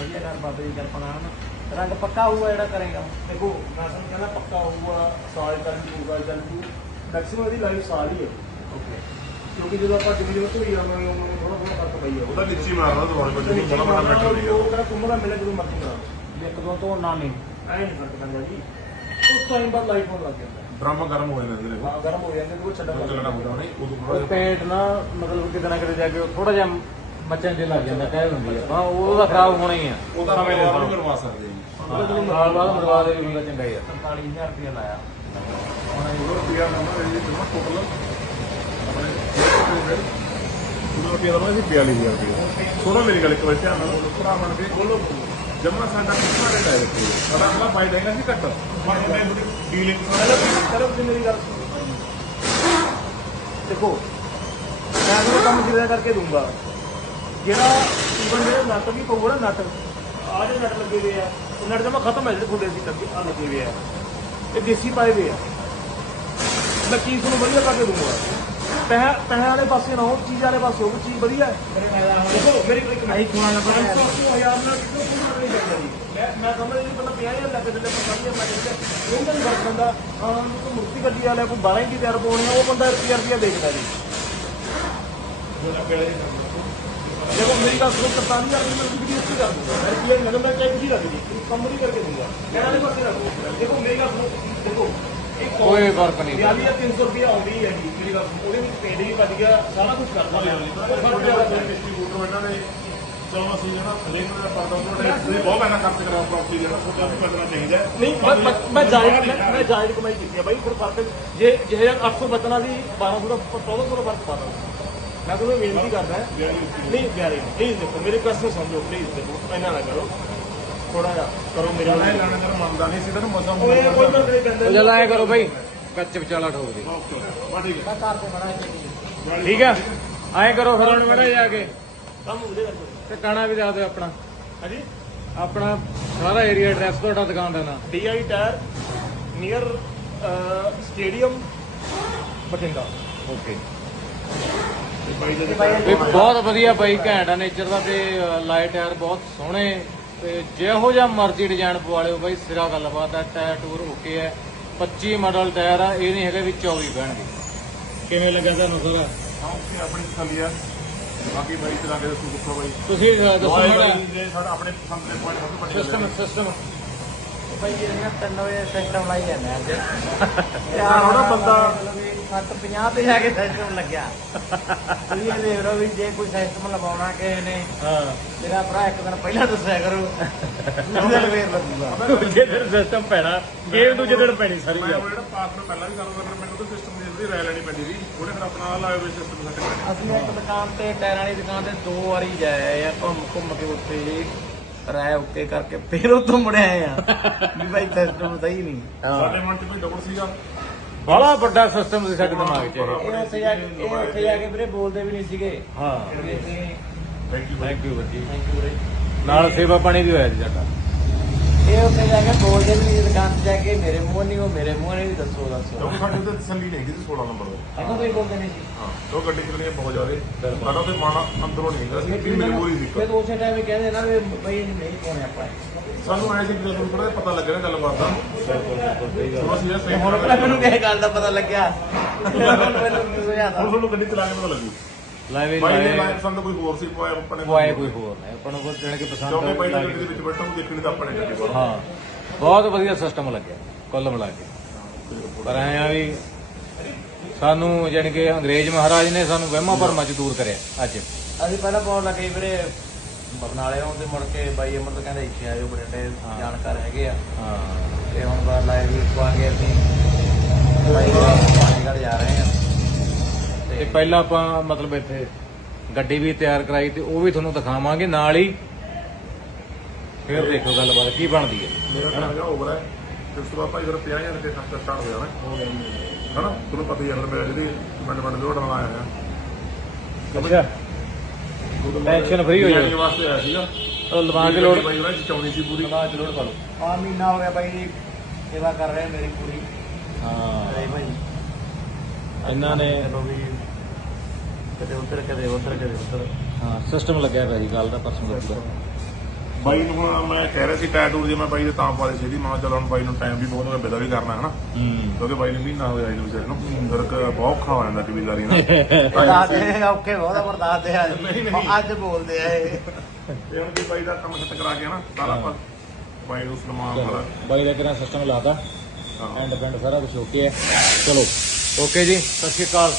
ਵਧੀਆ ਘਰ ਬਾਬੇ ਦੀ ਕਿਰਪਾ ਨਾਲ ਨਾ। ਰੰਗ ਪੱਕਾ ਹੋਊਗਾ ਜਿਹੜਾ ਕਰੇਗਾ। ਦੇਖੋ ਮੈਂ ਤੁਹਾਨੂੰ ਕਹਿੰਦਾ ਪੱਕਾ ਹੋਊਗਾ ਸਾਲ ਤੱਕ ਹੋਊਗਾ ਚੱਲ ਜੂ। ਮੈਕਸਿਮਮ ਇਹਦੀ ਲਾਈਫ ਸਾਲ ਹੀ ਹੈ। ਓਕੇ ਕਿਉਂਕਿ ਜਦੋਂ ਆਪਾਂ ਜਿਵੇਂ ਜਿਵੇਂ ਧੋਈ ਜਾਵਾਂਗੇ ਉਹ ਥੋੜਾ ਥੋੜਾ ਫ਼ਰਕ ਪਈ ਜਾਊਗਾ ਉਹਦਾ ਨੀਚੀ ਮਾਰਨਾ ਦੁਬਾਰਾ ਬੱਚੇ ਨੂੰ ਬੜਾ ਬੜਾ ਮੈਟਰ ਨਹੀਂ ਉਹ ਕਹਿੰਦਾ ਕੁੰਮੜਾ ਮਿਲੇ ਜਦੋਂ ਮਰਜ਼ੀ ਕਰਾ ਇੱਕ ਦੋ ਤੋਂ ਨਾ ਨਹੀਂ। ਐ ਨਹੀਂ ਫ਼ਰਕ ਪੈਂਦਾ ਜੀ। ਉਸ ਟਾਈਮ ਬਾਅਦ ਲਾਈਫ ਹੋਣ ਲੱਗ ਜਾਂਦਾ। ਡਰਾਮਾ ਗਰਮ ਹੋ ਜਾਂਦਾ ਇਹਦੇ ਹਾਂ ਗਰਮ ਹੋ ਜਾਂਦੇ ਤੇ ਉਹ ਚੱਲਣਾ ਹੁੰਦਾ ਨਹੀਂ ਉਦੋਂ ਥੋੜਾ ਪੇਂਟ ਨਾ ਮਤਲਬ ਕਿਤੇ ਨਾ ਕਿਤੇ ਜਾ ਕੇ ਥੋੜਾ ਜਿਹਾ ਮੱਚਣ ਜੇ ਲੱਗ ਜਾਂਦਾ ਕਹਿ ਹੁੰਦੀ ਆ। ਹਾਂ ਉਹਦਾ ਖਰਾਬ ਹੋਣਾ ਹੀ ਆ। ਉਹਦਾ ਸਮੇਂ ਦੇ ਹਿਸਾਬ ਨਹੀਂ ਕਰਵਾ ਸਕਦੇ ਜੀ। ਨਾਲ। ਸਾਲ ਬਾਅਦ ਮਰਵਾ ਦੇ ਵੀ ਚੰਗਾ ਹੀ ਆ। 45000 ਰੁਪਏ ਲਾਇਆ। ਉਹਦਾ ਰੁਪਿਆ ਨੰਬਰ ਹੈ ਜੀ ਜਮਾ ਟੋਟਲ ਆਪਣੇ ਦਾ ਮੈਂ 42000 ਰੁਪਏ ਥੋੜਾ ਮੇਰੀ ਗੱਲ ਇੱਕ ਵਾਰ ਧਿਆਨ ਨਾਲ ਭਰਾ ਬਣ ਕੇ ਬੋਲੋ ਜਮਾ ਸਾਡਾ ਕਿੰਨਾ ਰੇਟ ਹੈ ਦੇਖੋ ਸਾਡਾ ਅਗਲਾ ਪਾਈ ਦੇਗਾ ਸੀ ਘੱਟ ਪਰ ਮੈਂ ਡੀਲਿੰਗ ਪਹਿਲਾਂ ਪਹਿਲਾਂ ਤੁਸੀਂ ਮੇਰੀ ਗੱਲ ਦੇਖੋ ਮੈਂ ਤੁਹਾਨੂੰ ਕੰਮ ਕਿਰਿਆ ਕਰਕੇ ਦੂੰਗਾ ਜਿਹੜਾ ਈਵਨ ਜਿਹੜਾ ਨੱਟ ਵੀ ਪਊਗਾ ਨਾ ਨੱਟ ਆਹ ਜਿਹੜੇ ਨੱਟ ਲੱਗੇ ਹੋਏ ਆ ਉਹ ਨੱਟ ਜਮਾ ਖਤਮ ਹੈ ਜਿਹੜੇ ਤੁਹਾਡੇ ਸੀ ਲੱਗੇ ਆ ਲੱਗੇ ਹੋਏ ਆ ਇਹ ਦੇਸੀ ਪਾਏ ਹੋਏ ਆ। ਮੈਂ ਚੀਜ਼ ਤੁਹਾਨੂੰ ਵਧੀਆ ਕਰਕੇ ਦੂੰਗਾ ਪੈਸਾ ਪੈਸੇ ਵਾਲੇ ਪਾਸੇ ਨਾ ਹੋ ਚੀਜ਼ ਵਾਲੇ ਪਾਸੇ ਹੋ ਚੀਜ਼ ਵਧੀਆ ਹੈ। ਦੇਖੋ ਮੇਰੀ ਇੱਕ ਆਹੀ ਨਾ ਪੰਜ ਸੌ ਅੱਸੀ ਹਜ਼ਾਰ ਨਾਲ ਕਿਤੇ ਕੋਈ ਨਹੀਂ ਕਰਦਾ ਮੈਂ ਮੈਂ ਸਮਝ ਨਹੀਂ ਪਤਾ 50000 ਲੱਗ ਦਿੰਦੇ ਪਰ ਸਮਝ ਮੈਂ ਕਹਿੰਦਾ ਉਹ ਤਾਂ ਨਹੀਂ ਫ਼ਰਕ ਪੈਂਦਾ ਹਾਂ ਕੋਈ ਮੁਰਤੀ ਗੱਡੀ ਵਾਲਾ ਕੋਈ 12 ਇੰਚੀ ਤਿਆਰ ਪਾਉਣੀ ਉਹ ਬੰਦਾ ਰੁਪਿਆ ਰੁਪਿਆ ਦੇਖਦਾ ਜੀ। ਦੇਖੋ ਮੇਰੀ ਗੱਲ ਸੁਣੋ ਕਰਤਾਨੀ ਕਰ ਮੈਂ ਵੀ ਇੱਥੇ ਕਰ ਦੂੰਗਾ ਮੈਂ ਨਹੀਂ ਮੈਂ ਚਾਹੇ ਕੁਝ ਲੱਗ ਜੀ ਕੰਮ ਨਹੀਂ ਕਰਕੇ ਦੂੰਗਾ ਮੈਂ ਵਾਲੇ ਪਾਸੇ ਰੱਖੋ ਦੇਖੋ ਮੇਰੀ ਗੱਲ ਸੁਣੋ। ਦੇਖੋ ਕੋਈ ਫ਼ਰਕ ਨਹੀਂ ਬਿਆਲੀ ਜਾਂ 300 ਰੁਪਿਆ ਆਉਂਦੀ ਹੈ ਜੀ ਮੇਰੀ ਗੱਲ ਸੁਣੋ ਉਹਦੇ ਵਿੱਚ ਪੇਂਟ ਵੀ ਵੱਜ ਗਿਆ ਸਾਰਾ ਕੁਝ ਕਰਦਾ ਫ਼ਰਕ ਜ਼ਿਆਦਾ ਪੈਂਦਾ। ਡਿਸਟ੍ਰੀਬਿਊਟਰ ਇਹਨਾਂ ਨੇ ਚਲੋ ਅਸੀਂ ਜਿਹੜਾ ਹਰੇਕ ਦਾ ਪਰਦਾ ਉਹਨਾਂ ਨੇ ਤੁਸੀਂ ਬਹੁਤ ਪੈਸਾ ਖਰਚ ਕਰਿਆ ਪ੍ਰਾਪਰਟੀ ਜਿਹੜਾ ਤੁਹਾਡਾ ਵੀ ਕਰਨਾ ਚਾਹੀਦਾ ਹੈ। ਨਹੀਂ ਮੈਂ ਮੈਂ- ਮੈਂ ਜਾਇਜ਼ ਮੈਂ ਮੈਂ ਜਾਇਜ਼ ਕਮਾਈ ਕੀਤੀ ਹੈ ਬਾਈ ਫਿਰ ਫ਼ਰਕ ਜੇ ਜੇ 800 ਬਚਣਾ ਸੀ 1200 ਦਾ 1400 ਦਾ ਫ਼ਰਕ ਪਾ ਦਾਂ ਮੈਂ ਤੁਹਾਨੂੰ ਬੇਨਤੀ ਕਰਦਾ ਨਹੀਂ ਪਿਆਰੇ ਪਲੀਜ਼ ਦੇਖੋ ਮੇਰੇ ਕੁਐਸਚਨ ਸਮਝੋ ਪਲੀਜ਼ ਦੇਖੋ ਇੰਨਾ ਨਾ ਕਰੋ। ਥੋੜਾ ਜਿਹਾ ਕਰੋ ਮੇਰੇ ਮੈਂ ਨਾਲ ਲੈਣਾ ਤੇਰਾ ਮੰਨਦਾ ਨਹੀਂ ਸੀ ਤੈਨੂੰ ਮਜ਼ਾ ਓਏ ਕੋਈ ਤਾਂ ਨਹੀਂ ਉਹ ਕਹਿੰਦਾ ਚੱਲ ਐਂ ਕਰੋ ਬਈ ਕੱਚ ਵਿਚਾਲਾ ਠੋਕ ਦੇ। ਬਾ ਠੀਕ ਹੈ। ਠੀਕ ਆ ਐਂ ਕਰੋ ਫਿਰ ਹੁਣ ਮੜਾ ਜਾ ਕੇ। ਕੰਮ ਹੋ ਜਾਏਗਾ ਤੇ ਕਾਣਾ ਵੀ ਦੱਸ ਦਿਓ ਆਪਣਾ। ਹਾਂਜੀ? ਆਪਣਾ ਸਾਰਾ ਏਰੀਆ ਐਡਰੈਸ ਤੁਹਾਡਾ ਦੁਕਾਨ ਦਾ ਨਾਮ DI tyre near stadium Bathinda. Okay. ਵੀ ਬਹੁਤ ਵਧੀਆ ਬਾਈ ਘੈਂਟ ਆ ਨੇਚਰ ਦਾ ਤੇ ਲਾਈਟ ਟਾਇਰ ਬਹੁਤ ਸੋਹਣੇ। ਤੇ ਜਿਹੋ ਜਿਹਾ ਮਰਜ਼ੀ ਡਿਜ਼ਾਈਨ ਪਵਾ ਲਿਓ ਬਾਈ ਸਿਰਾ ਗੱਲਬਾਤ ਹੈ ਟਾਇਰ ਟੂਰ ਓਕੇ ਹੈ 25 ਮਾਡਲ ਟਾਇਰ ਆ ਇਹ ਨਹੀਂ ਹੈਗਾ ਵੀ 24 ਬਹਿਣਗੇ। ਕਿਵੇਂ ਲੱਗਾ ਤੁਹਾਨੂੰ ਸਾਰਾ ਆਪਣੀ ਤਸੱਲੀ ਆ। ਬਾਕੀ ਬਾਈ ਚਲਾ ਕੇ ਦੱਸੋ ਦੱਸੋ ਬਾਈ। ਤੁਸੀਂ ਦੱਸੋ ਬਾਈ ਮਾੜਾ ਜੇ ਸਾਡਾ ਆਪਣੇ ਪਸੰਦ ਦੇ ਪੁਆਇੰਟ ਸਭ ਤੋਂ ਵੱਡੀ ਸਿਸਟਮ ਸਿਸਟਮ ਭਾਈ ਜਿਹੜੀਆਂ ਤਿੰਨ ਵਜੇ ਸਿਸਟਮ ਲਾਈ ਜਾਂਦੇ ਆ ਅੱਜ। ਯਾਰ ਉਹਦਾ ਬੰਦਾ 750 ਤੇ ਜਾ ਕੇ ਸਿਸਟਮ ਲੱਗਿਆ। ਤੁਸੀਂ ਇਹ ਦੇਖ ਲਓ ਵੀ ਜੇ ਕੋਈ ਸਿਸਟਮ ਲਵਾਉਣਾ ਕਿਸੇ ਨੇ ਹਾਂ। ਮੇਰਾ ਭਰਾ ਇੱਕ ਦਿਨ ਪਹਿਲਾਂ ਦੱਸਿਆ ਕਰੋ। ਉਹਦੇ ਲਵੇਰ ਲੱਗੂਗਾ। ਦੂਜੇ ਦਿਨ ਸਿਸਟਮ ਪੈਣਾ। ਗੇਮ ਦੂਜੇ ਦਿਨ ਪੈਣੀ ਸਾਰੀ ਮੈਂ ਉਹ ਜਿਹੜਾ ਪਾਸਵਰਡ ਪਹਿਲਾਂ ਵੀ ਕਰਦਾ ਫਿਰ ਮੈਨੂੰ ਤਾਂ ਸਿਸਟਮ ਦੀ ਜਿਹੜੀ ਰਾਇ ਲੈਣੀ ਪੈਂਦੀ ਸੀ। ਉਹਨੇ ਫਿਰ ਆਪਣਾ ਲਾਇਆ ਹੋਇਆ ਸਿਸਟਮ ਸੈੱਟ ਕਰਿਆ ਅਸੀਂ ਇੱਕ ਦੁਕਾਨ ਤੇ ਟਾਇਰਾਂ ਵਾਲੀ ਦੁਕਾਨ ਤੇ ਦੋ ਵਾਰੀ ਜਾਏ ਆ ਘੁੰਮ ਘੁੰਮ ਕੇ ਉੱਥੇ ਜੀ ਰਾਇ ਓਕੇ ਕਰਕੇ ਫਿਰ ਉੱਥੋਂ ਮੁੜ ਆਏ ਆ ਵੀ ਭਾਈ ਸਿਸਟਮ ਸਹੀ ਨਹੀਂ। ਸਾਡੇ ਮਨ 'ਚ ਕੋਈ ਡਬਲ ਸੀਗਾ। ਬੜਾ ਵੱਡਾ ਸਿਸਟਮ ਸੀ ਸਾਡੇ ਦਿਮਾਗ 'ਚ ਇਹ। ਇਹ ਉੱਥੇ ਜਾ ਕੇ ਇਹ ਉੱਥੇ ਜਾ ਕੇ ਵੀਰੇ ਬੋਲਦੇ ਵੀ ਨਹੀਂ ਸੀਗੇ। ਹਾਂ। ਥੈਂਕ ਯੂ ਥੈਂਕ ਯੂ ਬੱਜੀ ਥੈਂਕ ਯੂ ਵੀਰੇ। ਨਾਲ ਸੇਵਾ ਪਾਣੀ ਵੀ ਹੋਇਆ ਜੀ ਸਾਡਾ। ਇਹ ਉੱਥੇ ਜਾ ਕੇ ਬੋਲਦੇ ਵੀ ਨਹੀਂ ਦੁਕਾਨ ਤੇ ਜਾ ਕੇ ਮੇਰੇ ਮੂੰਹ ਨਹੀਂ ਉਹ ਮੇਰੇ ਮੂੰਹ ਨੇ ਵੀ ਦੱਸੋ ਦੱਸੋ। ਕਿਉਂਕਿ ਸਾਡੇ ਉੱਤੇ ਤਸੱਲੀ ਨਹੀਂ ਹੈਗੀ ਸੀ 16 ਨੰਬਰ ਦੇ ਇਹਨੂੰ ਕੋਈ ਬੋਲਦੇ ਨਹੀਂ ਸੀ। ਹਾਂ ਉਹ ਗੱਡੀ ਚੱਲਣੀ ਬਹੁਤ ਜ਼ਿਆਦਾ। ਸਾਡਾ ਤੇ ਮਨ ਅੰਦਰੋਂ ਨਹੀਂ ਹੈਗਾ ਸੀ ਕਿ ਮਜਬੂਰੀ ਸੀ ਫਿਰ ਉਸੇ ਟਾਈਮ ਹੀ ਕਹਿੰਦੇ ਨਾ ਵੀ ਬਈ ਨਹੀਂ ਪਾਉਣੇ ਆਪਾਂ। ਸਾਨੂੰ ਐ ਸੀ ਕਿ ਜਦੋਂ ਥੋੜਾ ਪਤਾ ਲੱਗਿਆ ਨਾ ਗੱਲਬਾਤ ਦਾ। ਥੋੜਾ ਸੀ ਤੇ ਹੁਣ ਪਹਿਲਾਂ ਮੈਨੂੰ ਕਿਸੇ ਗੱਲ ਦਾ ਪਤਾ ਲੱਗਿਆ। ਹੁਣ ਮੈਨੂੰ ਹੋਇਆ ਹੁਣ ਤੁਹਾਨੂੰ ਗੱਡੀ ਚਲਾ ਕੇ ਪਤਾ ਲੱਗੂ। ਲੈ ਵੀ ਬਾਈ ਨੇ ਲਾਏ। ਲਾਈਫ ਸੰਦ ਕੋਈ ਹੋਰ ਸੀ ਪਾਇਆ ਆਪਣੇ ਕੋਈ ਕੋਈ ਹੋਰ ਨਹੀਂ। ਆਪਾਂ ਨੂੰ ਕੋਈ ਜਿਹੜੇ ਕਿ ਪਸੰਦ ਬਾਈ ਲੱਗ। ਗੱਡੀ ਦੇ ਵਿੱਚ ਬੈਠਾ ਨੂੰ ਦੇਖਣੀ ਤਾਂ ਆਪਣੇ ਗੱਡੀ ਪਰ ਹਾਂ। ਬਹੁਤ ਵਧੀਆ ਸਿਸਟਮ ਲੱਗਿਆ ਕੁੱਲ ਮਿਲਾ ਕੇ। ਪਰ ਐਂ ਆ ਵੀ ਸਾਨੂੰ ਜਾਣੀ ਕਿ ਅੰਗਰੇਜ਼ ਮਹਾਰਾਜ ਨੇ ਸਾਨੂੰ ਵਹਿਮਾਂ ਭਰਮਾਂ ਚ ਦੂਰ ਕਰਿਆ ਅੱਜ। ਅਸੀਂ ਪਹਿਲਾਂ ਪਾਉਣ ਲੱਗੇ ਵੀਰੇ ਬਰਨਾਲੇ ਆਉਂਦੇ ਮੁੜ ਕੇ ਬਾਈ ਅਮਰ ਤੋਂ ਕਹਿੰਦੇ ਇੱਥੇ ਆਇਓ ਬੜੇ ਜਾਣਕਾਰ ਹੈਗੇ ਆ। ਹਾਂ। ਤੇ ਹੁਣ ਬਾਅਦ ਲਾਈਵ ਵੀ ਪਵਾਂਗੇ ਅਸੀਂ। ਬਾਈ ਪਾਣੀਗੜ ਜਾ ਰਹੇ ਆ। ਤੇ ਪਹਿਲਾਂ ਆਪਾਂ ਮਤਲਬ ਇੱਥੇ ਗੱਡੀ ਵੀ ਤਿਆਰ ਕਰਾਈ ਤੇ ਉਹ ਵੀ ਤੁਹਾਨੂੰ ਦਿਖਾਵਾਂਗੇ ਨਾਲ ਹੀ। ਫਿਰ ਦੇਖੋ ਗੱਲਬਾਤ ਕੀ ਬਣਦੀ ਹੈ। ਮੇਰਾ ਕੰਮ ਹੈਗਾ ਓਵਰ ਹੈ। ਤੇ ਉਸ ਤੋਂ ਬਾਅਦ ਭਾਈ ਫਿਰ 50000 ਰੁਪਏ ਖਰਚਾ ਸਟਾਰਟ ਹੋ ਜਾਣਾ ਹਨਾ? ਤੁਹਾਨੂੰ ਪਤਾ ਹੀ ਹੈ ਫਿਰ ਮੇਰਾ ਜਿਹੜੀ ਮਿੰਟ ਮਿੰਟ ਲੋਡ ਨਾਲ ਆਇਆ ਹੈ ਅੱਛਾ। Tension free ਹੋ ਜਾਓ। ਵਾਸਤੇ ਆਇਆ ਸੀਗਾ। ਉਹ ਲਵਾਂ ਕੇ ਲੋੜ ਬਾਈ ਉਹਨਾਂ ਦੀ ਚਾਉਣੀ ਸੀ ਪੂਰੀ। ਲਵਾਂ ਚ ਲੋੜ ਪਾ ਲਓ। ਆ ਮਹੀਨਾ ਹੋ ਗਿਆ ਬਾਈ ਜੀ ਸੇਵਾ ਕਰ ਰਹੇ ਆ ਮੇਰੀ ਪੂਰੀ। ਹਾਂ। ਅਰੇ ਭਾਈ ਇਹਨਾਂ ਨੇ ਕਦੇ ਉੱਧਰ ਕਦੇ ਉੱਧਰ ਕਦੇ ਉੱਧਰ। ਹਾਂ ਸਿਸਟਮ ਲੱਗਿਆ ਪਿਆ ਜੀ ਗੱਲ ਦਾ ਪਰਸੋਂ ਦਾ ਪੂਰਾ ਬਾਈ ਨੂੰ ਹੁਣ ਮੈਂ ਕਹਿ ਰਿਹਾ ਸੀ ਟੈਟੂ ਜੇ ਮੈਂ ਬਾਈ ਦੇ ਤਾਂ ਪਾ ਦੇ ਸੀਦੀ ਮਾਂ ਚਲੋ ਹੁਣ ਬਾਈ ਨੂੰ ਟਾਈਮ ਵੀ ਬਹੁਤ ਹੋ ਗਿਆ ਬਿਦਾ ਵੀ ਕਰਨਾ ਹੈ। ਨਾ ਹੂੰ ਕਿਉਂਕਿ ਬਾਈ ਨੂੰ ਮਹੀਨਾ ਹੋ ਗਿਆ ਇਹਨੂੰ ਵਿਚਾਰੇ ਨੂੰ। ਫਿਰ ਕ- ਬਹੁਤ ਹੋ ਜਾਂਦਾ ਕਬੀਲਦਾਰੀ ਨਾਲ ਬਰਦਾਸ਼ਤ ਦੇ ਔਖੇ ਬਹੁਤ ਬਰਦਾਸ਼ਤ ਦੇ ਅੱਜ ਅੱਜ ਬੋਲਦੇ ਆ ਇਹ। ਤੇ ਹੁਣ ਜੀ ਬਾਈ ਦਾ ਕੰਮ ਸੈੱਟ ਕਰਾ ਕੇ ਨਾ ਸਾਰਾ ਆਪਾਂ ਬਾਈ ਨੂੰ ਸਨਮਾਨ ਵਾਲਾ ਬਾਈ ਦਾ ਕਿਹੜਾ ਸਿਸਟਮ ਲਾਤਾ। ਹਾਂ। ਐਂਡ ਪੈਂਡ ਸਾਰਾ ਕੁਝ ਓਕੇ ਹੈ। ਚਲੋ ਓਕੇ ਜੀ ਸਤਿ ਸ਼੍ਰੀ ਅਕਾਲ।